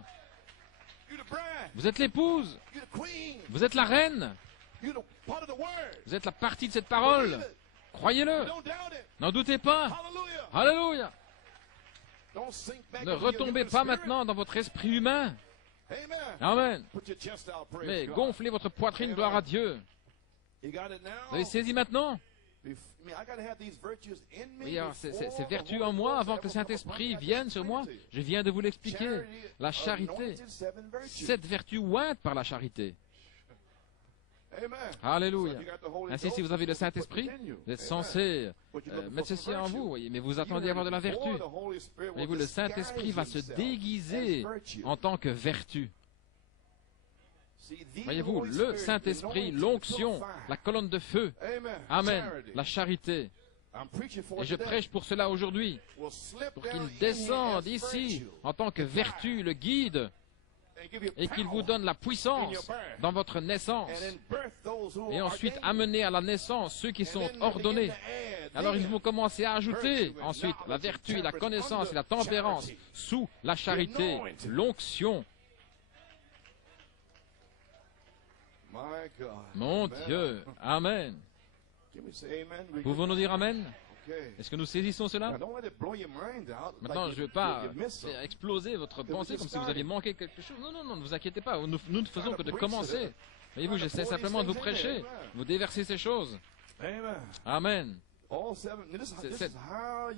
Vous êtes l'épouse. Vous êtes la reine. Vous êtes la partie de cette parole. Croyez-le. N'en doutez pas. Alléluia. Ne retombez pas maintenant dans votre esprit humain. Amen. Mais gonflez votre poitrine, gloire à Dieu. Vous avez saisi maintenant? Oui, alors ces vertus en moi avant que le Saint-Esprit vienne sur moi, je viens de vous l'expliquer. La charité, cette vertu ointe par la charité. Alléluia. Ainsi, si vous avez le Saint-Esprit, vous êtes censé mettre ceci en vous, voyez, mais vous attendez à avoir de la vertu. Voyez-vous, le Saint-Esprit va se déguiser en tant que vertu. Voyez-vous, le Saint-Esprit, l'onction, la colonne de feu. Amen. La charité. Et je prêche pour cela aujourd'hui, pour qu'il descende ici en tant que vertu, le guide, et qu'il vous donne la puissance dans votre naissance. Et ensuite, amener à la naissance ceux qui sont ordonnés. Alors ils vont commencer à ajouter ensuite la vertu, la connaissance et la tempérance sous la charité, l'onction. Mon Dieu, Amen. Pouvons-nous dire Amen? Est-ce que nous saisissons cela? Maintenant, je ne veux pas faire exploser votre pensée comme si vous aviez manqué quelque chose. Non, non, non, ne vous inquiétez pas. Nous ne faisons que de commencer. Voyez-vous, j'essaie simplement de vous prêcher, vous déverser ces choses. Amen.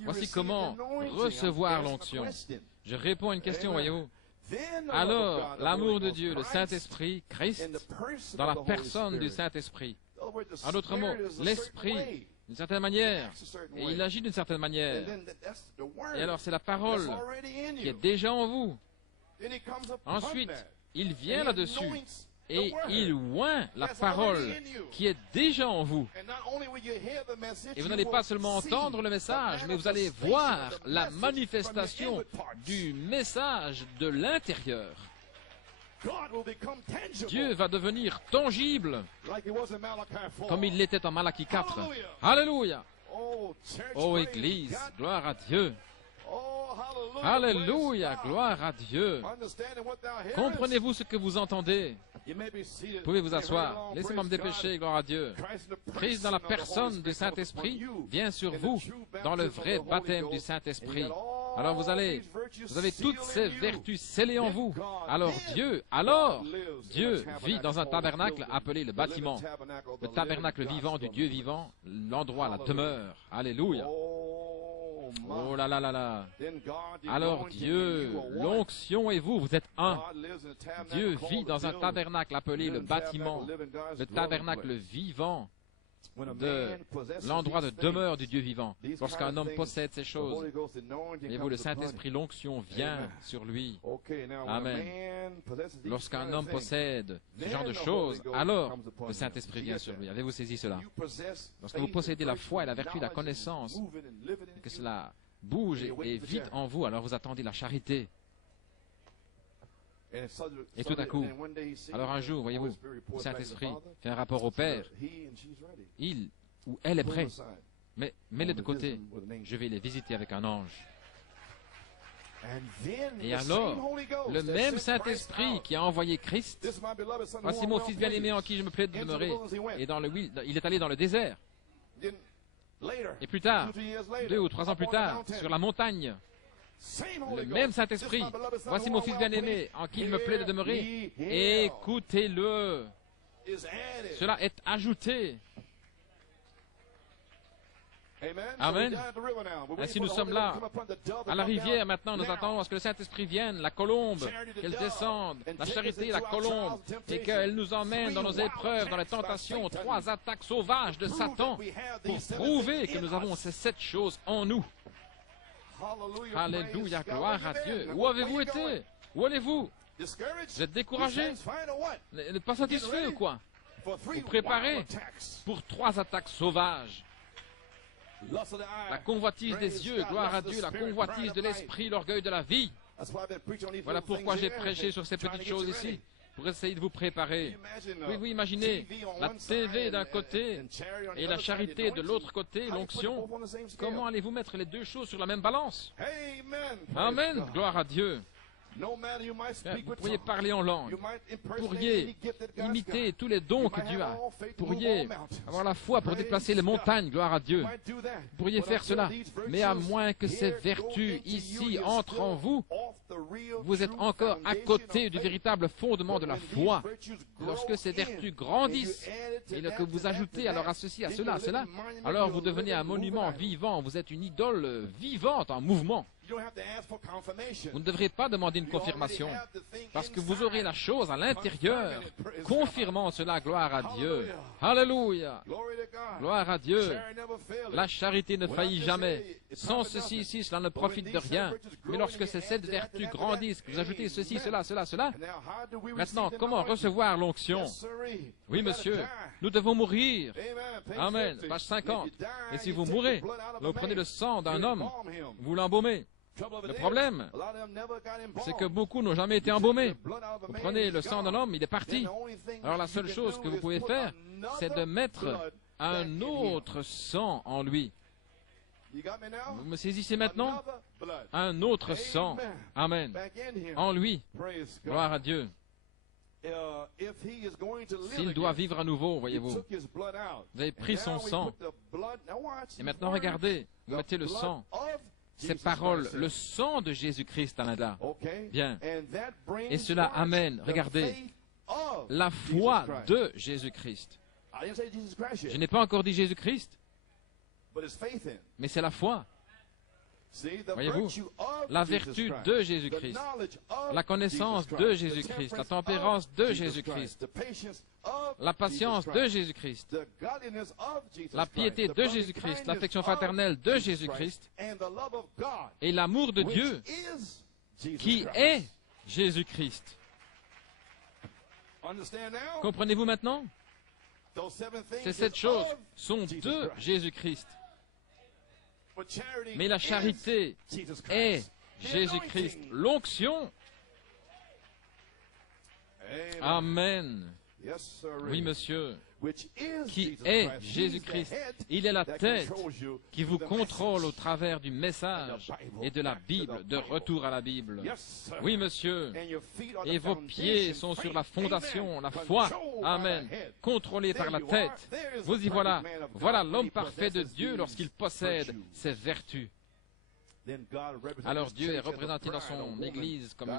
Voici comment recevoir l'onction. Je réponds à une question, voyez-vous. Alors, l'amour de Dieu, le Saint-Esprit, Christ, dans la personne du Saint-Esprit. En d'autres mots, l'Esprit, d'une certaine manière, et il agit d'une certaine manière. Et alors, c'est la parole qui est déjà en vous. Ensuite, il vient là-dessus et il oint la parole qui est déjà en vous. Et vous n'allez pas seulement entendre le message, mais vous allez voir la manifestation du message de l'intérieur. Dieu va devenir tangible, comme il l'était en Malachie 4. Alléluia! Oh Église, gloire à Dieu! Alléluia, gloire à Dieu! Comprenez-vous ce que vous entendez? Vous pouvez vous asseoir. Laissez-moi me dépêcher, gloire à Dieu. Christ dans la personne du Saint-Esprit vient sur vous dans le vrai baptême du Saint-Esprit. Alors vous avez toutes ces vertus scellées en vous. Alors Dieu vit dans un tabernacle appelé le bâtiment, le tabernacle vivant du Dieu vivant, l'endroit, la demeure. Alléluia. Oh là là là là. Alors Dieu, l'onction et vous, vous êtes un. Dieu vit dans un tabernacle appelé le bâtiment, le tabernacle vivant. de l'endroit de demeure du Dieu vivant. Lorsqu'un homme possède ces choses, et vous, le Saint-Esprit, l'onction vient sur lui. Amen. Lorsqu'un homme possède ce genre de choses, alors le Saint-Esprit vient sur lui. Avez-vous saisi cela? Lorsque vous possédez la foi et la vertu, la connaissance, que cela bouge et vite en vous, alors vous attendez la charité. Et tout à coup, alors un jour, voyez-vous, le Saint-Esprit fait un rapport au Père. Il ou elle est prêt. Mais mets-les de côté. Je vais les visiter avec un ange. Et alors, le même Saint-Esprit qui a envoyé Christ, voici mon Fils bien-aimé en qui je me plais de demeurer, et il est allé dans le désert. Et plus tard, 2 ou 3 ans plus tard, sur la montagne, le même Saint-Esprit, voici mon Fils bien-aimé, en qui il me plaît de demeurer, écoutez-le. Cela est ajouté. Amen. Ainsi nous sommes là, à la rivière maintenant, nous attendons à ce que le Saint-Esprit vienne, la colombe, qu'elle descende, la charité, la colombe, et qu'elle nous emmène dans nos épreuves, dans les tentations, 3 attaques sauvages de Satan, pour prouver que nous avons ces 7 choses en nous. Alléluia, gloire à Dieu. Où avez-vous été? Où allez-vous? Vous êtes découragé? Vous n'êtes pas satisfait ou quoi? Vous préparez pour 3 attaques sauvages. La convoitise des yeux, gloire à Dieu, la convoitise de l'esprit, l'orgueil de la vie. Voilà pourquoi j'ai prêché sur ces petites choses ici, pour essayer de vous préparer. Oui, imaginez la TV d'un côté et la charité de l'autre côté, l'onction. Comment allez-vous mettre les 2 choses sur la même balance? Amen, gloire à Dieu. Vous pourriez parler en langue, vous pourriez imiter tous les dons que Dieu a, vous pourriez avoir la foi pour déplacer les montagnes, gloire à Dieu. Vous pourriez faire cela, mais à moins que ces vertus ici entrent en vous, vous êtes encore à côté du véritable fondement de la foi. Lorsque ces vertus grandissent et que vous ajoutez alors à ceci, à cela, alors vous devenez un monument vivant, vous êtes une idole vivante en mouvement. Vous ne devrez pas demander une confirmation, parce que vous aurez la chose à l'intérieur, confirmant cela, gloire à Dieu. Alléluia, gloire à Dieu. La charité ne faillit jamais. Sans ceci ici, cela ne profite de rien. Mais lorsque ces 7 vertus grandissent, que vous ajoutez ceci, cela, maintenant, comment recevoir l'onction? Oui, monsieur, nous devons mourir. Amen, page 50. Et si vous mourrez, vous prenez le sang d'un homme, vous l'embaumez. Le problème, c'est que beaucoup n'ont jamais été embaumés. Vous prenez le sang d'un homme, il est parti. Alors la seule chose que vous pouvez faire, c'est de mettre un autre sang en lui. Vous me saisissez maintenant? Un autre sang. Amen. En lui. Gloire à Dieu. S'il doit vivre à nouveau, voyez-vous, vous avez pris son sang. Et maintenant, regardez, vous mettez le sang. Ces paroles, le sang de Jésus-Christ à là. Bien. Et cela amène, regardez, la foi de Jésus-Christ. Je n'ai pas encore dit Jésus-Christ, mais c'est la foi. Voyez-vous, la vertu de Jésus-Christ, la connaissance de Jésus-Christ, la tempérance de Jésus-Christ, la patience de Jésus-Christ, la piété de Jésus-Christ, l'affection fraternelle de Jésus-Christ et l'amour de Dieu qui est Jésus-Christ. Comprenez-vous maintenant? Ces 7 choses sont de Jésus-Christ. Mais la charité est Jésus-Christ. L'onction. Amen. Oui, monsieur. Qui est Jésus-Christ. Il est la tête qui vous contrôle au travers du message et de la Bible, de retour à la Bible. Oui, monsieur. Et vos pieds sont sur la fondation, la foi. Amen. Contrôlés par la tête. Vous y voilà. Voilà l'homme parfait de Dieu lorsqu'il possède ses vertus. Alors Dieu est représenté dans son Église comme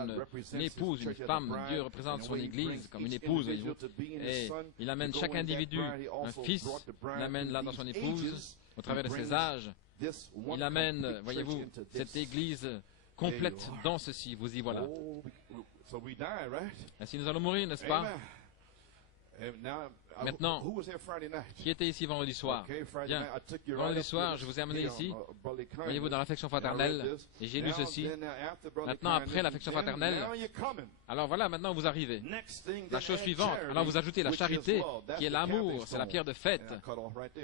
une épouse, une femme. Dieu représente son Église comme une épouse. Et il amène chaque individu, un fils, il l'amène là dans son épouse, au travers de ses âges. Il amène, voyez-vous, cette Église complète dans ceci. Vous y voilà. Ainsi nous allons mourir, n'est-ce pas? Maintenant, qui était ici vendredi soir? Bien, vendredi soir, je vous ai amené ici, voyez-vous, dans l'affection fraternelle, et j'ai lu ceci. Maintenant, après l'affection fraternelle, alors voilà, maintenant vous arrivez. La chose suivante, alors vous ajoutez la charité, qui est l'amour, c'est la pierre de fête.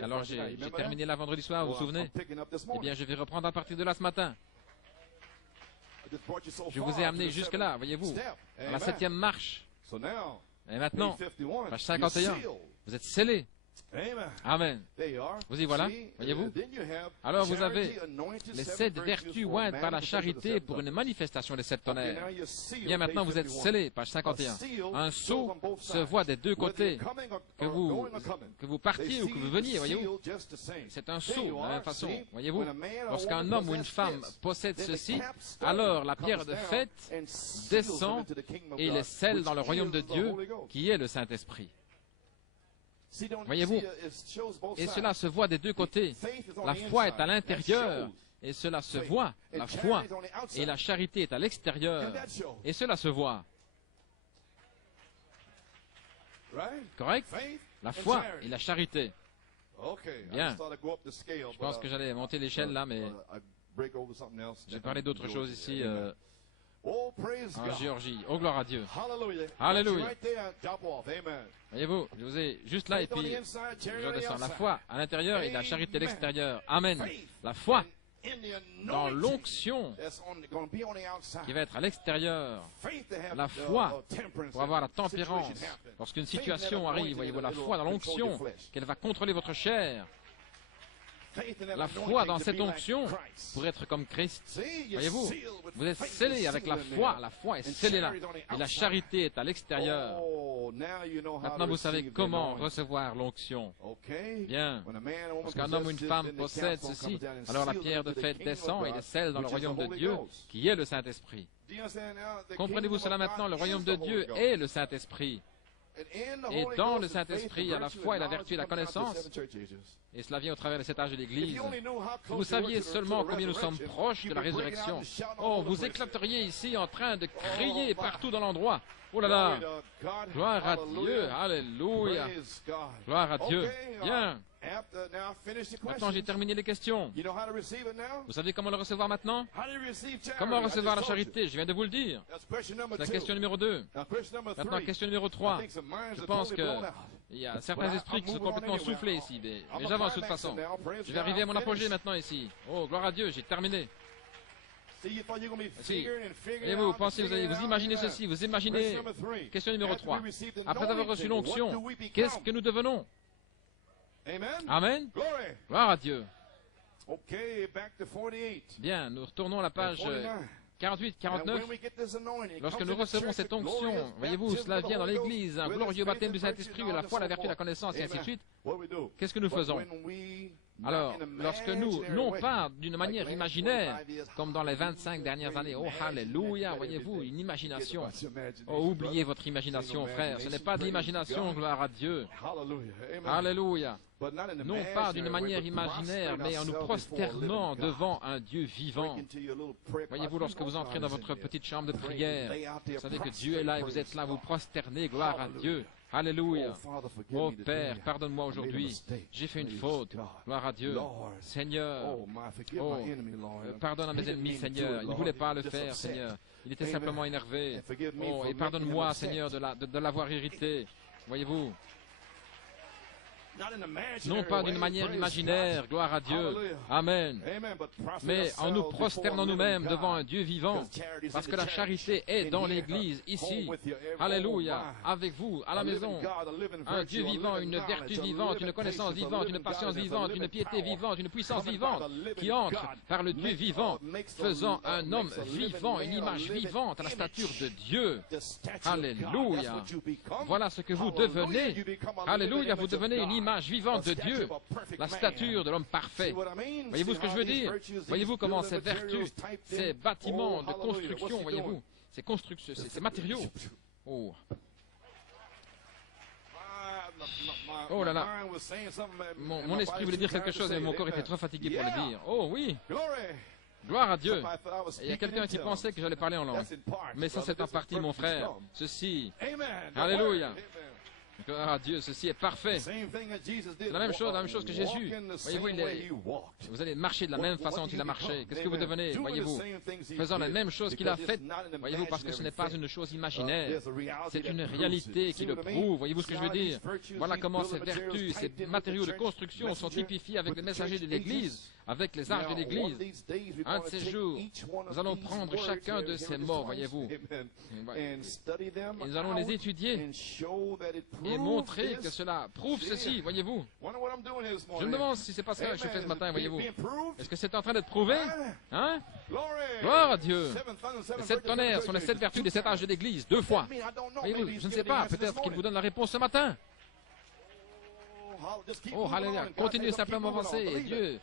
Alors j'ai terminé là vendredi soir, vous vous souvenez? Eh bien, je vais reprendre à partir de là ce matin. Je vous ai amené jusque-là, voyez-vous, à la 7e marche. Et maintenant, page 51, vous êtes scellés. Amen. Vous y voilà, voyez-vous? Alors vous avez les 7 vertus ointes par la charité pour une manifestation des 7 tonnerres. Bien, maintenant vous êtes scellés, page 51. Un sceau se voit des deux côtés, que vous partiez ou que vous veniez, voyez-vous? C'est un sceau, de la même façon, voyez-vous? Lorsqu'un homme ou une femme possède ceci, alors la pierre de fête descend et les scelle dans le royaume de Dieu, qui est le Saint-Esprit. Voyez-vous, et cela se voit des deux côtés. La foi est à l'intérieur, et cela se voit, la foi, et la charité est à l'extérieur, et cela se voit. Correct? La foi et la charité. Bien. Je pense que j'allais monter l'échelle là, mais j'ai parlé d'autre chose ici. En Géorgie. Oh, gloire à Dieu. Alléluia. Voyez-vous, je vous ai juste là et puis je redescends. La foi à l'intérieur et la charité à l'extérieur. Amen. La foi dans l'onction qui va être à l'extérieur. La foi pour avoir la tempérance. Lorsqu'une situation arrive, voyez-vous, la foi dans l'onction qu'elle va contrôler votre chair. La foi dans cette onction pour être comme Christ. Voyez-vous, vous êtes scellés avec la foi est scellée là, et la charité est à l'extérieur. Maintenant, vous savez comment recevoir l'onction. Bien, lorsqu'un homme ou une femme possède ceci, alors la pierre de fête descend et les scelle dans le royaume de Dieu, qui est le Saint-Esprit. Comprenez-vous cela maintenant? Le royaume de Dieu est le Saint-Esprit. Et dans le Saint-Esprit, il y a la foi et la vertu et la connaissance. Et cela vient au travers de cet âge de l'Église. Si vous saviez seulement combien nous sommes proches de la résurrection, oh, vous éclateriez ici en train de crier partout dans l'endroit. Oh là là! Gloire à Dieu! Alléluia! Gloire à Dieu! Bien! Maintenant, j'ai terminé les questions. Vous savez comment le recevoir maintenant? Comment recevoir la charité? Je viens de vous le dire. C'est la question numéro 2. Maintenant, question numéro 3. Je pense qu'il y a certains esprits qui sont complètement soufflés ici. Mais j'avance de toute façon. Je vais arriver à mon apogée maintenant ici. Oh, gloire à Dieu, j'ai terminé. Si. Et vous pensez, vous imaginez ceci, vous imaginez. Question numéro 3. Après avoir reçu l'onction, qu'est-ce que nous devenons? Amen. Gloire à Dieu. Bien, nous retournons à la page 48, 49. Lorsque nous recevons cette onction, voyez-vous, cela vient dans l'Église, un glorieux baptême du Saint-Esprit, la foi, la vertu, la connaissance, et ainsi de suite. Qu'est-ce que nous faisons? Alors, lorsque nous, non pas d'une manière imaginaire, comme dans les 25 dernières années, oh, alléluia, voyez-vous, une imagination. Oh, oubliez votre imagination, frère, ce n'est pas de l'imagination, gloire à Dieu. Alléluia. Non pas d'une manière imaginaire, mais en nous prosternant devant un Dieu vivant. Voyez-vous, lorsque vous entrez dans votre petite chambre de prière, vous savez que Dieu est là et vous êtes là, vous prosternez, gloire à Dieu. Alléluia. Oh Père, pardonne-moi aujourd'hui. J'ai fait une faute. Gloire à Dieu. Seigneur. Oh, pardonne à mes ennemis, Seigneur. Ils ne voulaient pas le faire, Seigneur. Il était simplement énervé. Oh, et pardonne-moi, Seigneur, de l'avoir irrité. Voyez-vous. Non pas d'une manière imaginaire, gloire à Dieu, Amen, mais en nous prosternant nous-mêmes devant un Dieu vivant, parce que la charité est dans l'Église, ici, Alléluia, avec vous, à la maison, un Dieu vivant, une vertu vivante, une connaissance vivante, une patience vivante, une piété vivante, une puissance vivante, qui entre par le Dieu vivant, faisant un homme vivant, une image vivante à la stature de Dieu, Alléluia, voilà ce que vous devenez, Alléluia, vous devenez une image vivante de Dieu, la stature de l'homme parfait. Voyez-vous ce que je veux dire? Voyez-vous comment ces vertus, ces bâtiments de construction, voyez-vous, ces constructions, ces matériaux. Oh. Oh là là. Mon esprit voulait dire quelque chose, mais mon corps était trop fatigué pour le dire. Oh oui. Gloire à Dieu. Et il y a quelqu'un qui pensait que j'allais parler en langue. Mais ça, c'est en partie, mon frère. Ceci. Alléluia. Gloire à Dieu, ceci est parfait. La même chose que Jésus. Voyez-vous, vous allez marcher de la même façon qu'il a marché. Qu'est-ce que vous devenez, voyez-vous, faisant la même chose qu'il a faite, voyez-vous, parce que ce n'est pas une chose imaginaire. C'est une réalité qui le prouve. Voyez-vous ce que je veux dire? Voilà comment ces vertus, ces matériaux de construction sont typifiés avec les messagers de l'Église, avec les arches de l'Église. Un de ces jours, nous allons prendre chacun de ces mots, voyez-vous. Nous allons les étudier et montrer que cela prouve ceci, voyez-vous. Je me demande si c'est pas ça que je fais ce matin, voyez-vous. Est-ce que c'est en train d'être prouvé? Hein? Gloire à Dieu. Les 7 tonnerres sont les 7 vertus des 7 âges de l'Église, 2 fois. Voyez-vous, je ne sais pas, peut-être qu'il vous donne la réponse ce matin. Oh, alléluia. Continuez simplement à avancer, Dieu.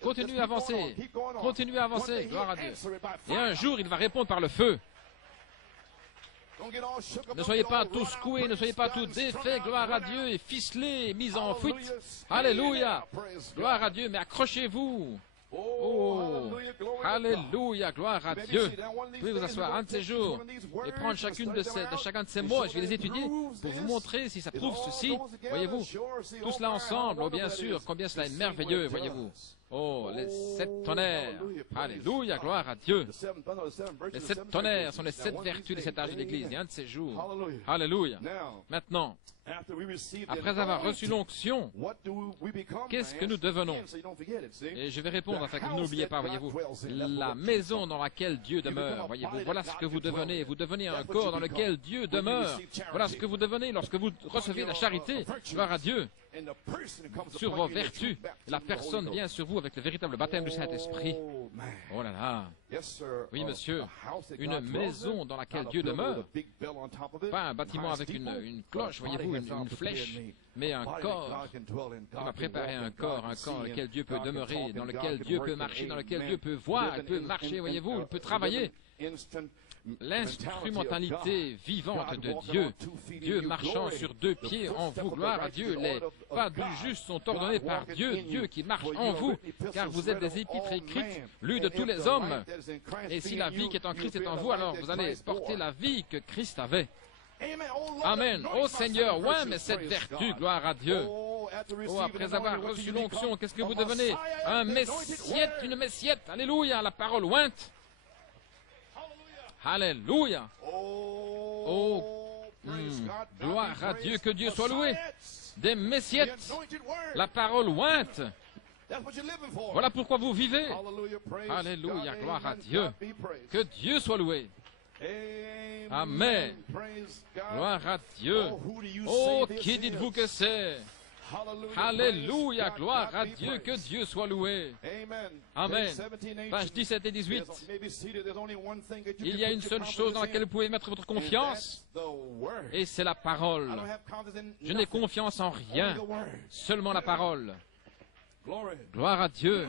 Continuez à avancer. Continuez à avancer, gloire à Dieu. Et un jour, il va répondre par le feu. Ne soyez pas tous secoués, ne soyez pas tous défaits, gloire à Dieu, et ficelés, mis en fuite. Alléluia. Gloire à Dieu, mais accrochez-vous. Oh, alléluia, gloire à Dieu. Vous pouvez vous asseoir un de ces jours et prendre chacun de ces mots. Je vais les étudier pour vous montrer si ça prouve ceci. Voyez-vous, tout cela ensemble, oh bien sûr, combien cela est merveilleux, voyez-vous. Oh, les 7 tonnerres. Alléluia, gloire à Dieu. Les 7 tonnerres sont les 7 vertus des 7 âges de l'Église. Et un de ces jours. Alléluia. Maintenant, après avoir reçu l'onction, qu'est-ce que nous devenons? Et je vais répondre afin que vous n'oubliez pas, voyez-vous. La maison dans laquelle Dieu demeure, voyez-vous. Voilà ce que vous devenez. Vous devenez un corps dans lequel Dieu demeure. Voilà ce que vous devenez lorsque vous recevez la charité. Gloire à Dieu. Sur vos vertus. La personne vient sur vous avec le véritable baptême du Saint-Esprit. Oh là là. Oui, monsieur. Une maison dans laquelle Dieu demeure. Pas un bâtiment avec une cloche, voyez-vous, une flèche, mais un corps. On m'a préparé un corps dans lequel Dieu peut demeurer, dans lequel Dieu peut marcher, dans lequel Dieu peut voir, il peut marcher, voyez-vous, il peut travailler. L'instrumentalité vivante de Dieu, Dieu marchant sur 2 pieds en vous, gloire à Dieu, les pas du juste sont ordonnés par Dieu, Dieu qui marche en vous, car vous êtes des épîtres écrites, lues de tous les hommes, et si la vie qui est en Christ est en vous, alors vous allez porter la vie que Christ avait. Amen. Oh Seigneur, ouais, mais cette vertu, gloire à Dieu. Oh, après avoir reçu l'onction, qu'est-ce que vous devenez? Un messiette, une messiette, alléluia, la parole ointe. Alléluia. Oh, gloire à Dieu, que Dieu soit loué. Des messiettes, la parole ointe. Voilà pourquoi vous vivez. Alléluia, gloire à Dieu. Que Dieu soit loué. Amen. Gloire à Dieu. Oh, qui dites-vous que c'est? Alléluia, gloire à Dieu, que Dieu soit loué. Amen. Page 17 et 18. Il y a une seule chose dans laquelle vous pouvez mettre votre confiance, et c'est la parole. Je n'ai confiance en rien, seulement la parole. Gloire à Dieu.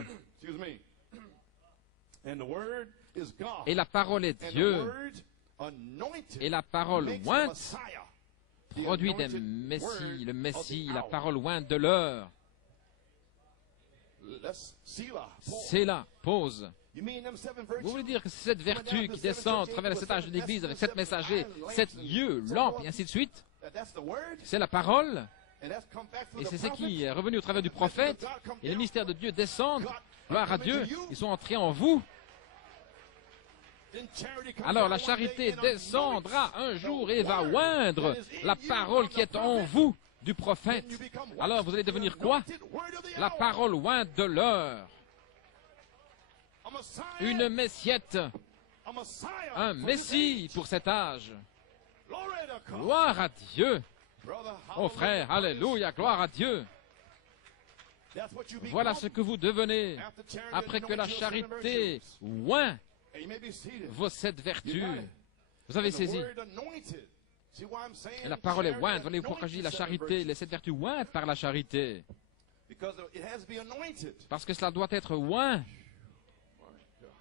Et la parole est Dieu. Et la parole ointe produit des messies, le Messie, la parole ointe de l'heure. C'est là, pause. Vous voulez dire que c'est cette vertu qui descend à travers les 7 âges de l'Église avec 7 messagers, 7 yeux, lampes et ainsi de suite? C'est la parole. Et c'est ce qui est revenu au travers du prophète. Et les mystères de Dieu descendent. Gloire à Dieu. Ils sont entrés en vous. Alors la charité descendra un jour et va oindre la parole qui est en vous du prophète. Alors vous allez devenir quoi? La parole ointe de l'heure. Une messiette. Un messie pour cet âge. Gloire à Dieu. Oh frère, alléluia, gloire à Dieu. Voilà ce que vous devenez après que la charité oint vos 7 vertus. Vous avez saisi. Et la parole est ointe. Voyez-vous pourquoi je dis la charité, les 7 vertus ointes par la charité? Parce que cela doit être oint.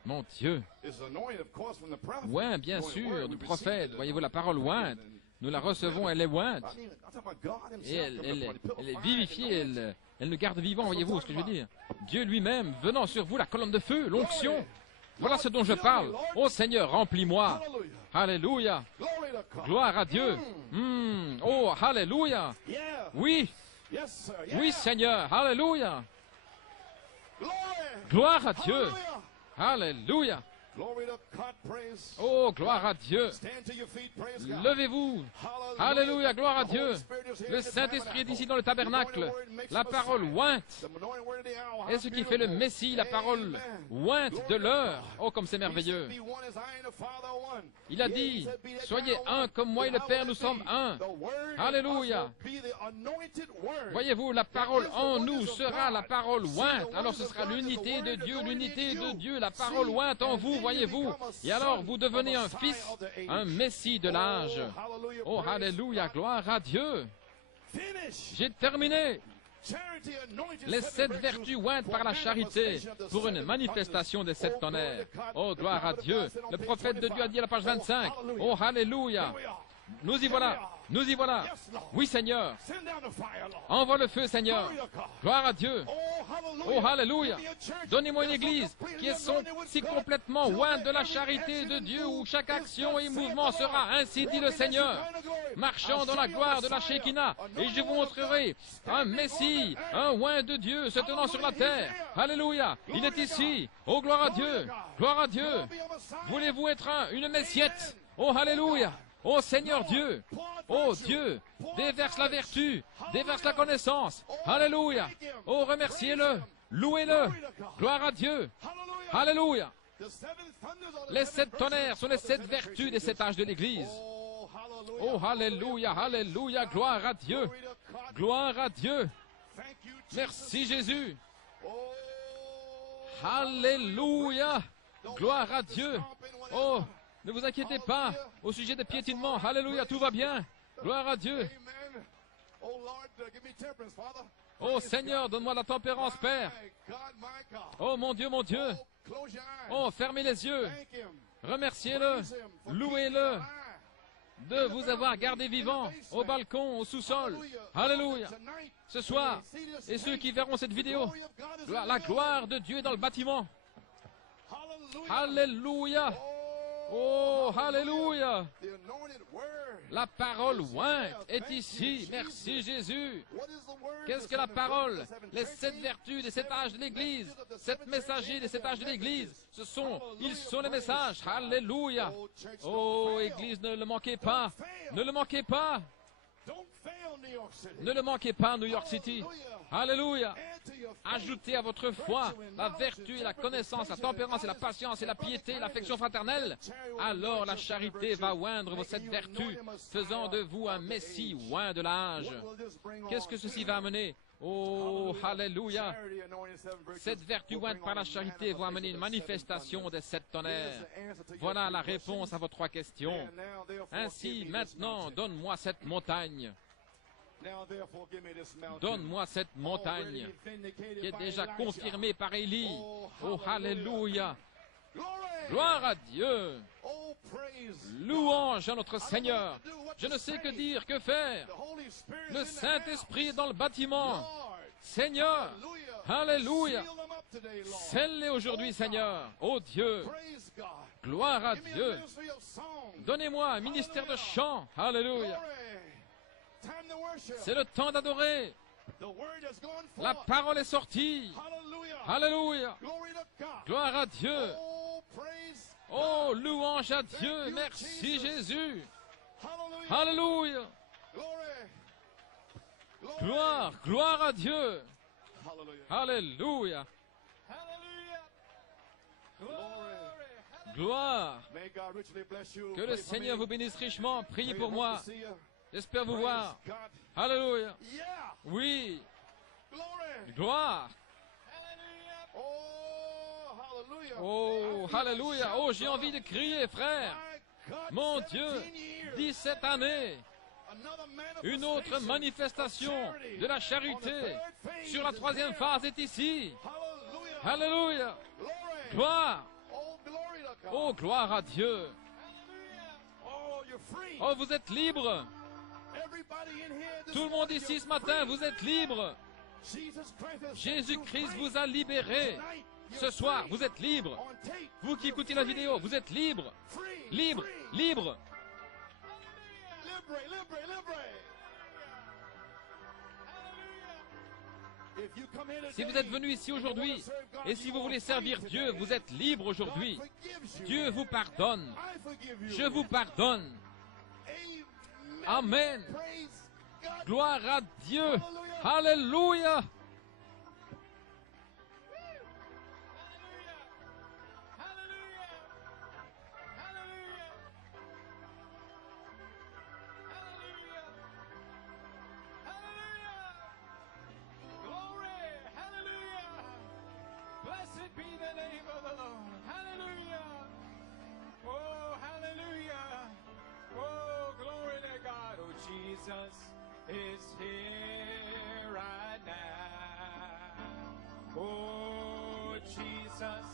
Mon Dieu. Oint, bien sûr, du prophète. Voyez-vous, la parole ointe. Nous la recevons, elle est ointe. Et elle est vivifiée, elle nous garde vivants, voyez-vous ce que je veux dire? Dieu lui-même venant sur vous, la colonne de feu, l'onction. Voilà ce dont je parle. Oh Seigneur, remplis-moi. Alléluia. Glory to God. Gloire à Dieu. Oh, Alléluia. Yeah. Oui, Yes, sir. Yeah. oui, Seigneur. Alléluia. Glory. Gloire à Dieu. Hallelujah. Alléluia. Glory to God. Praise. Oh, gloire à Dieu. Stand to your feet. Praise God. Levez-vous. Alléluia, gloire à Dieu. Le Saint-Esprit est ici dans le tabernacle. La parole ointe est ce qui fait le Messie, la parole ointe de l'heure. Oh, comme c'est merveilleux. Il a dit, soyez un comme moi et le Père, nous sommes un. Alléluia. Voyez-vous, la parole en nous sera la parole ointe. Alors ce sera l'unité de Dieu, la parole ointe en vous, voyez-vous. Et alors vous devenez un fils, un Messie de l'âge. Oh, alléluia, gloire à Dieu. J'ai terminé. Les 7 vertus ointes par la charité pour une manifestation des 7 tonnerres. Oh, gloire à Dieu. Le prophète de Dieu a dit à la page 25. Oh, alléluia. Nous y voilà. Nous y voilà. Oui, Seigneur. Envoie le feu, Seigneur. Gloire à Dieu. Oh, alléluia. Donnez-moi une église qui est si complètement ointe de la charité de Dieu où chaque action et mouvement sera, ainsi dit le Seigneur, marchant dans la gloire de la Shekinah. Et je vous montrerai un Messie, un oint de Dieu se tenant sur la terre. Alléluia. Il est ici. Oh, gloire à Dieu. Gloire à Dieu. Voulez-vous être une Messiette? Oh, alléluia. Oh Seigneur Dieu, oh Dieu, déverse la vertu, déverse la connaissance. Alléluia. Oh, remerciez-le, louez-le. Gloire à Dieu. Alléluia. Les 7 tonnerres sont les 7 vertus des 7 âges de l'Église. Oh, alléluia, alléluia, gloire à Dieu. Gloire à Dieu. Merci Jésus. Alléluia. Gloire à Dieu. Oh, ne vous inquiétez pas au sujet des piétinements. Alléluia, tout va bien. Gloire à Dieu. Oh Seigneur, donne-moi la tempérance, Père. Oh mon Dieu, mon Dieu. Oh, fermez les yeux. Remerciez-le. Louez-le de vous avoir gardé vivant au balcon, au sous-sol. Alléluia. Ce soir, et ceux qui verront cette vidéo, la gloire de Dieu est dans le bâtiment. Alléluia. Oh, alléluia. La parole ointe est ici. Merci Jésus. Qu'est-ce que la parole? Les 7 vertus des 7 âges de l'Église. 7 messagers des 7 âges de l'Église. Ils sont les messages. Alléluia. Oh, Église, ne le manquez pas. Ne le manquez pas. Ne le manquez pas, New York City. Alléluia. Ajoutez à votre foi la vertu et la connaissance, la tempérance et la patience et la piété et l'affection fraternelle. Alors la charité va oindre vos 7 vertus, faisant de vous un Messie oint de l'âge. Qu'est-ce que ceci va amener? Oh, alléluia. Cette vertu ointe par la charité va amener une manifestation des 7 tonnerres. Voilà la réponse à vos 3 questions. Ainsi, maintenant, donne-moi cette montagne. Donne-moi cette montagne qui est déjà confirmée par Élie. Oh, alléluia. Gloire à Dieu. Louange à notre Seigneur. Je ne sais que dire, que faire. Le Saint-Esprit est dans le bâtiment. Seigneur, alléluia. Scelle-les aujourd'hui, Seigneur. Oh Dieu. Gloire à Dieu. Donnez-moi un ministère de chant. Alléluia. C'est le temps d'adorer. La parole est sortie. Alléluia. Gloire à Dieu. Oh, louange à Dieu. Merci Jésus. Alléluia. Gloire, gloire à Dieu. Alléluia. Gloire. Que le Seigneur vous bénisse richement. Priez pour moi. J'espère vous voir. Alléluia. Oui. Gloire. Oh, alléluia. Oh, j'ai envie de crier, frère. Mon Dieu, 17 années. Une autre manifestation de la charité sur la 3e phase est ici. Alléluia. Gloire. Oh, gloire à Dieu. Oh, vous êtes libre. Tout le monde ici ce matin, vous êtes libre. Jésus-Christ vous a libéré. Ce soir, vous êtes libre. Vous qui écoutez la vidéo, vous êtes libre. Libre, libre. Si vous êtes venu ici aujourd'hui et si vous voulez servir Dieu, vous êtes libre aujourd'hui. Dieu vous pardonne. Je vous pardonne. Amen. Gloire à Dieu. Alléluia. Blessed be the name of the Lord. Hallelujah. Oh, hallelujah. Oh, glory to God. Oh, Jesus is here right now. Oh, Jesus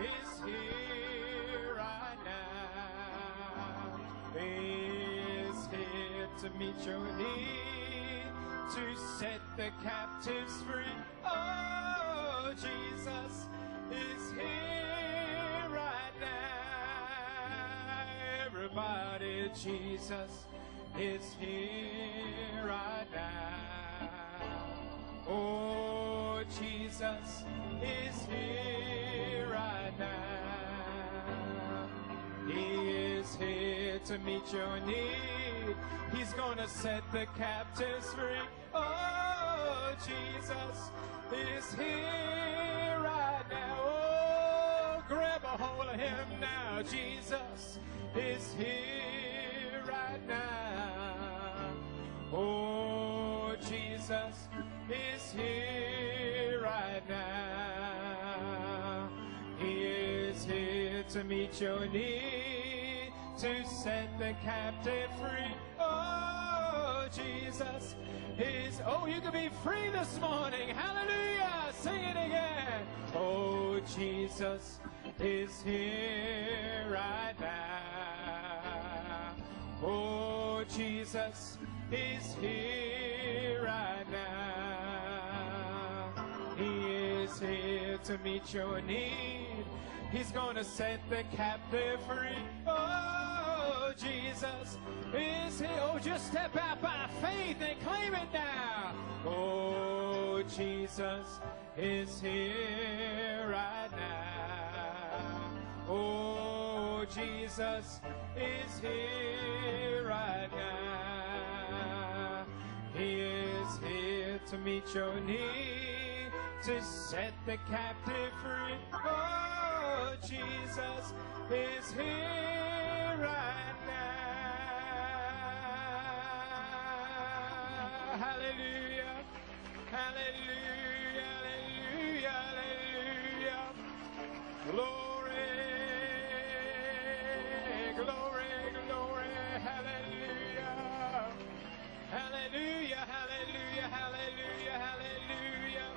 is here right now. He's here to meet your need, to set the captives free. Oh, Jesus is here right now. Everybody, Jesus is here right now. Oh, Jesus is here right now. He is here to meet your need. He's gonna set the captives free. Oh, Jesus is here right now. Oh, grab a hold of him now. Jesus is here right now. Oh, Jesus is here right now. He is here to meet your need, to set the captive free. Oh, Jesus is, oh, you can be free this morning. Hallelujah. Sing it again. Oh, Jesus is here right now. Oh, Jesus is here right now. He is here to meet your need. He's gonna set the captive free. Oh, Jesus is here. Oh, just step out by faith and claim it now. Oh, Jesus is here right now. Oh, Jesus is here right now. He is here to meet your need, to set the captive free. Oh, Jesus is here right now. Hallelujah. Hallelujah. Hallelujah. Hallelujah. Glory. Glory. Glory. Hallelujah. Hallelujah. Hallelujah. Hallelujah. Hallelujah.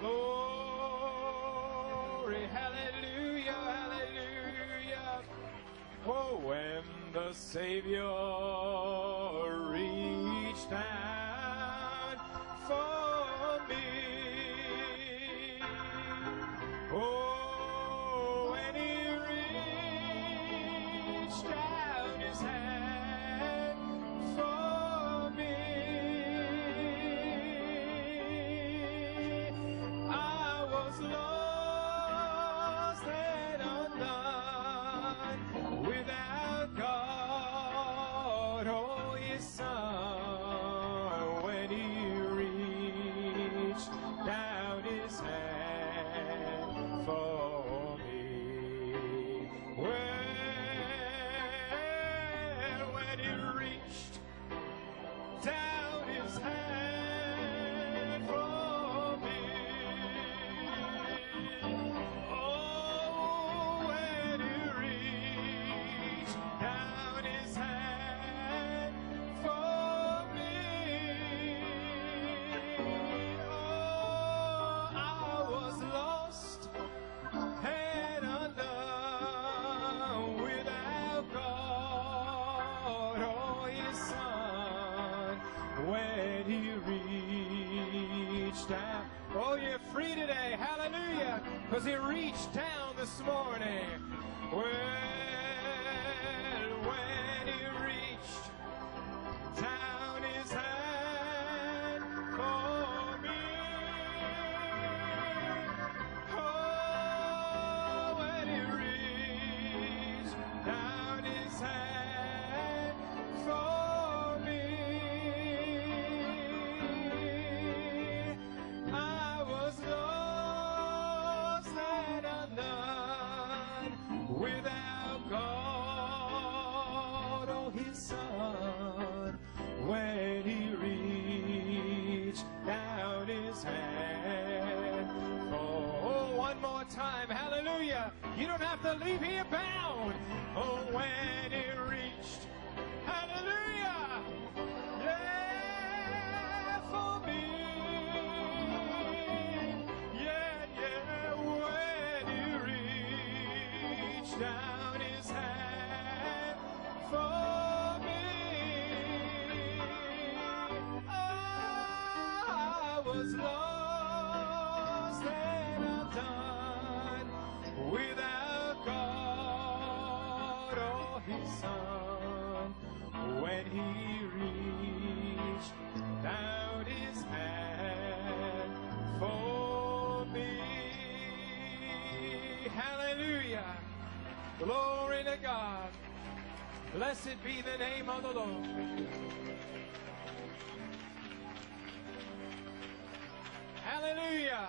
Glory, hallelujah, hallelujah. Oh, when the Savior reached down for me. Oh, when he reached down his hand for me. I was lost and undone, without God or his Son, when he reached down his hand for me. When Does he reach down this morning? Well, when he reached down his hand for me, oh, when he reached down his hand for me, I was lost and undone without God or his Son. When he reached down his hand. Oh, one more time, hallelujah. You don't have to leave here bound. Oh, when he reached, hallelujah, yeah, for me. Yeah, when he reached down his hand for me, I was lost and undone without God or his Son. When he reached down his hand for me. Hallelujah. Glory to God. Blessed be the name of the Lord. Hallelujah.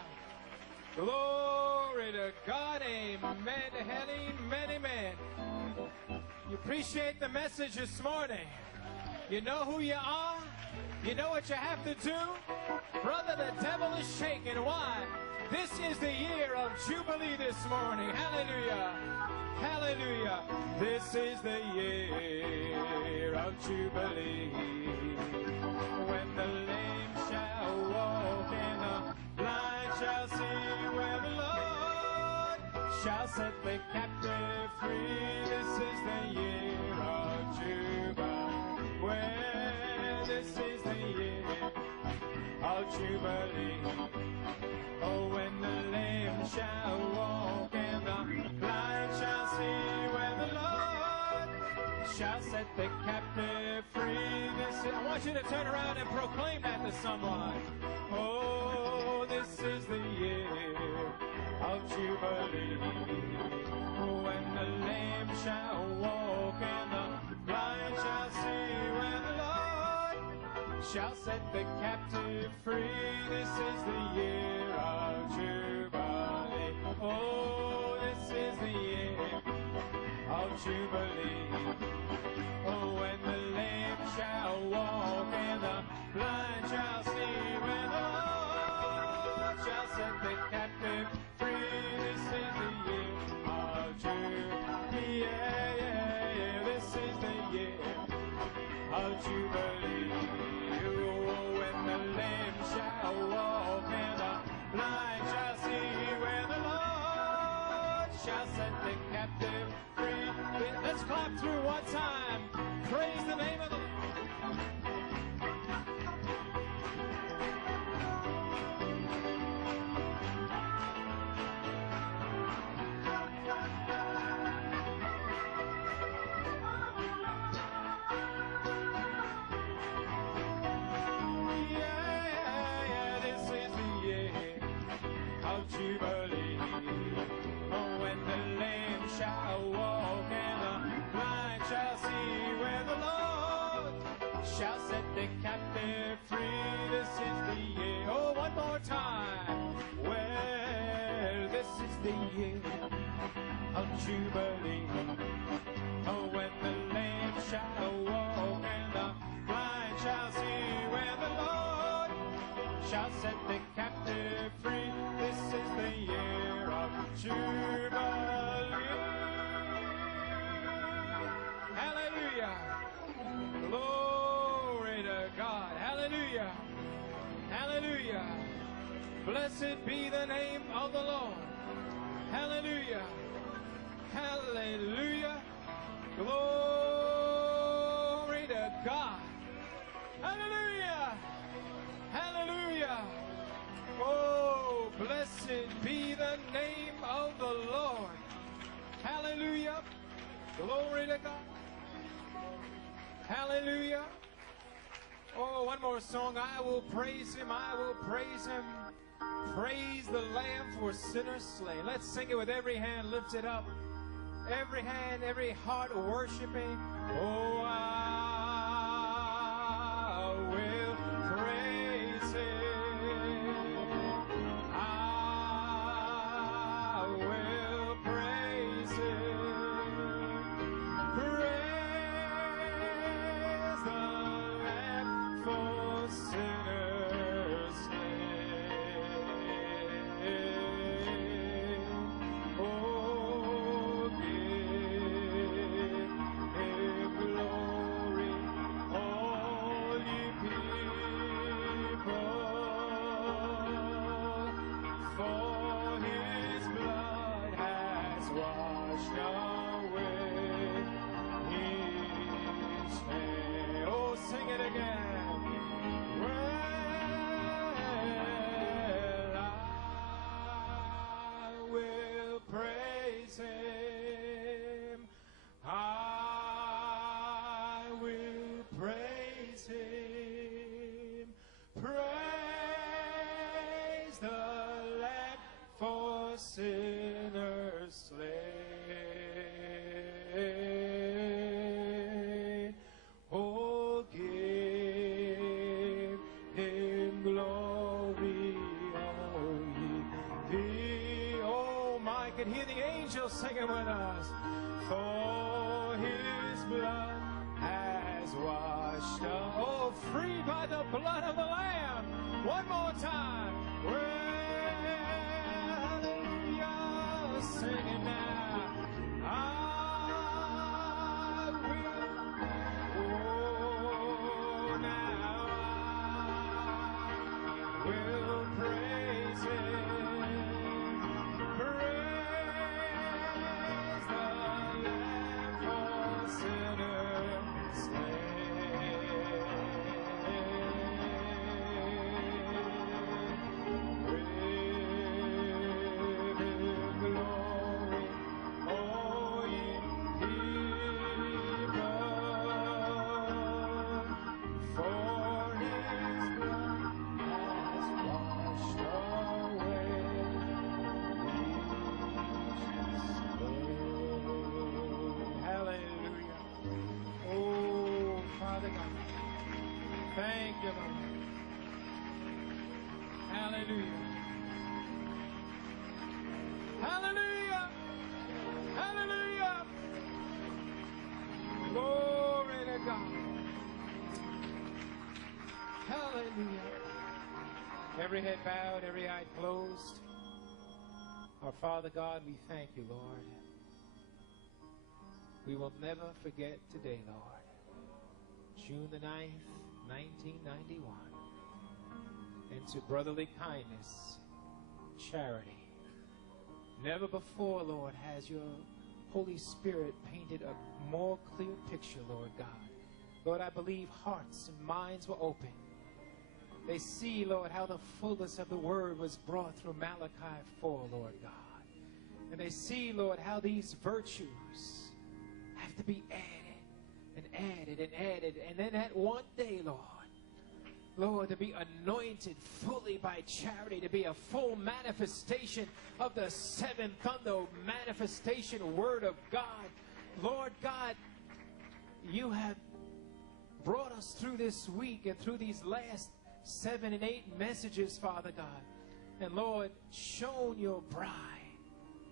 Glory to God. Amen. Amen. Amen. You appreciate the message this morning. You know who you are. You know what you have to do. Brother, the devil is shaking. Why? This is the year of Jubilee this morning. Hallelujah. Hallelujah. This is the year of Jubilee. When the lame shall walk and the blind shall see, when the Lord shall set the captive free. This is the year of Jubilee. Well, this is the year of Jubilee. Oh, when the lame shall walk and the blind shall see, when the Lord shall set the captive free. I want you to turn around and proclaim that to someone. Oh, this is the year of Jubilee. When the lame shall walk and the blind shall see, when the Lord shall set the captive free. This is the year of Jubilee. Oh, this is the year of Jubilee. Oh, when the lame shall walk and the blind shall see, when the Lord shall set the captive free. This is the year of Jubilee. Yeah. This is the year of Jubilee. Oh, when the lame shall walk and the blind shall see, when the Lord shall set the captive free. Let's clap through one time. Praise the name of the Lord. Yeah, this is the year of Jubilee. Oh, when the lame shall walk and the blind shall see, when the Lord shall set the captive free. This is the year. Oh, one more time. Well, this is the year of Jubilee. Oh, when the lame shall walk and the blind shall see, when the Lord shall set the captive free. This is the year of Jubilee. Hallelujah. Glory to God. Hallelujah. Hallelujah. Blessed be the name of the Lord. Hallelujah. Hallelujah. Glory to God. Hallelujah. Hallelujah. Oh, blessed be the name one more song. I will praise him. I will praise him. Praise the Lamb for sinners slain. Let's sing it with every hand lifted up. Every hand, every heart worshiping. Oh, I will praise him. I will praise him. Praise the Lamb for sinners slain. Oh, glory, all ye people, for his blood has washed away his sin. Oh, sing it again. Well, I will praise him. I will praise him. Praise the Lamb for sinners slain. Oh, give him glory, all ye. Oh, my, I can hear the angels singing with us. For his blood has washed us. Oh, free by the blood of the Lamb. One more time. Well, you're singing now. I will. Oh, now I will praise him. Praise the Lamb for sinners slain. Give him glory, all ye people, for his blood has washed away hallelujah. Oh, Father God, thank you, Lord. Hallelujah. Hallelujah. Hallelujah. Glory to God. Hallelujah. Every head bowed, every eye closed. Our Father God, we thank you, Lord. We will never forget today, Lord. June the 9th, 1991. And to brotherly kindness, charity. Never before, Lord, has your Holy Spirit painted a more clear picture, Lord God. Lord, I believe hearts and minds were open. They see, Lord, how the fullness of the word was brought through Malachi 4, Lord God. And they see, Lord, how these virtues have to be added and added and added. And then at one day, Lord, to be anointed fully by charity, to be a full manifestation of the seventh thunder manifestation word of God. Lord God, you have brought us through this week and through these last 7 and 8 messages, Father God. And Lord, shown your bride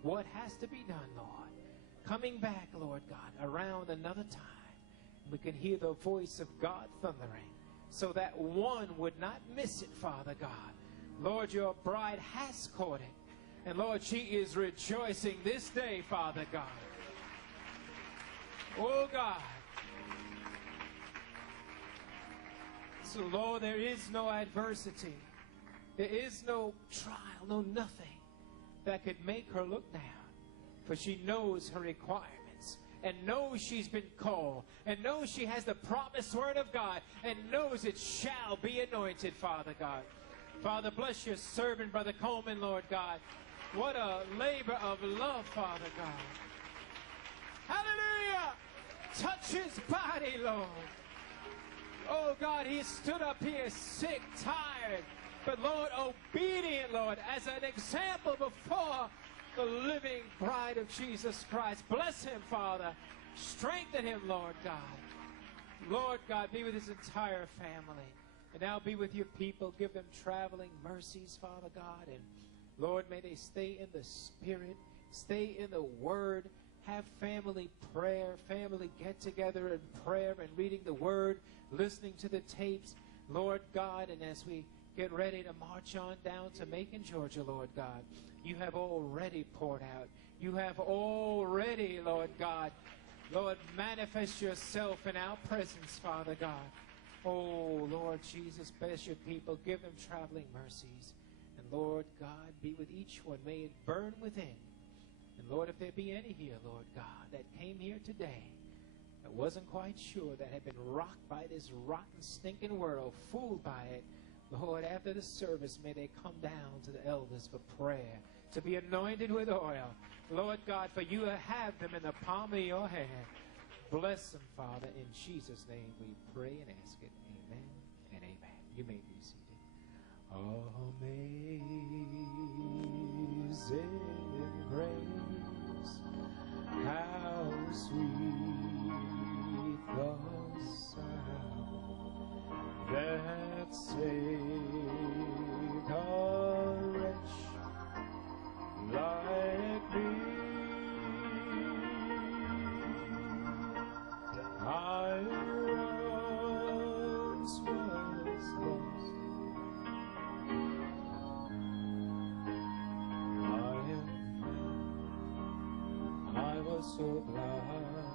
what has to be done, Lord. Coming back, Lord God, around another time, we can hear the voice of God thundering, so that one would not miss it, Father God. Lord, your bride has caught it. And Lord, she is rejoicing this day, Father God. Oh God. So Lord, there is no adversity. There is no trial, no nothing that could make her look down. For she knows her requirements, and knows she's been called, and knows she has the promised word of God, and knows it shall be anointed, Father God. Father, bless your servant, Brother Coleman, Lord God. What a labor of love, Father God. Hallelujah! Touch his body, Lord. Oh God, he stood up here sick, tired, but Lord, obedient, Lord, as an example before the living bride of Jesus Christ. Bless him, Father. Strengthen him, Lord God. Lord God, be with his entire family. And now be with your people. Give them traveling mercies, Father God. And Lord, may they stay in the Spirit, stay in the Word, have family prayer, family get together in prayer and reading the Word, listening to the tapes, Lord God. And as we get ready to march on down to Macon, Georgia, Lord God, you have already poured out. You have already, Lord God, Lord, manifest yourself in our presence, Father God. Oh, Lord Jesus, bless your people. Give them traveling mercies. And Lord God, be with each one. May it burn within. And Lord, if there be any here, Lord God, that came here today, that wasn't quite sure, that had been rocked by this rotten, stinking world, fooled by it, Lord, after the service, may they come down to the elders for prayer, to be anointed with oil. Lord God, for you have them in the palm of your hand. Bless them, Father. In Jesus' name we pray and ask it. Amen and amen. You may be seated. Amazing grace, how sweet the sound that saved a wretch like me. I once was lost, I am found. I was so blind,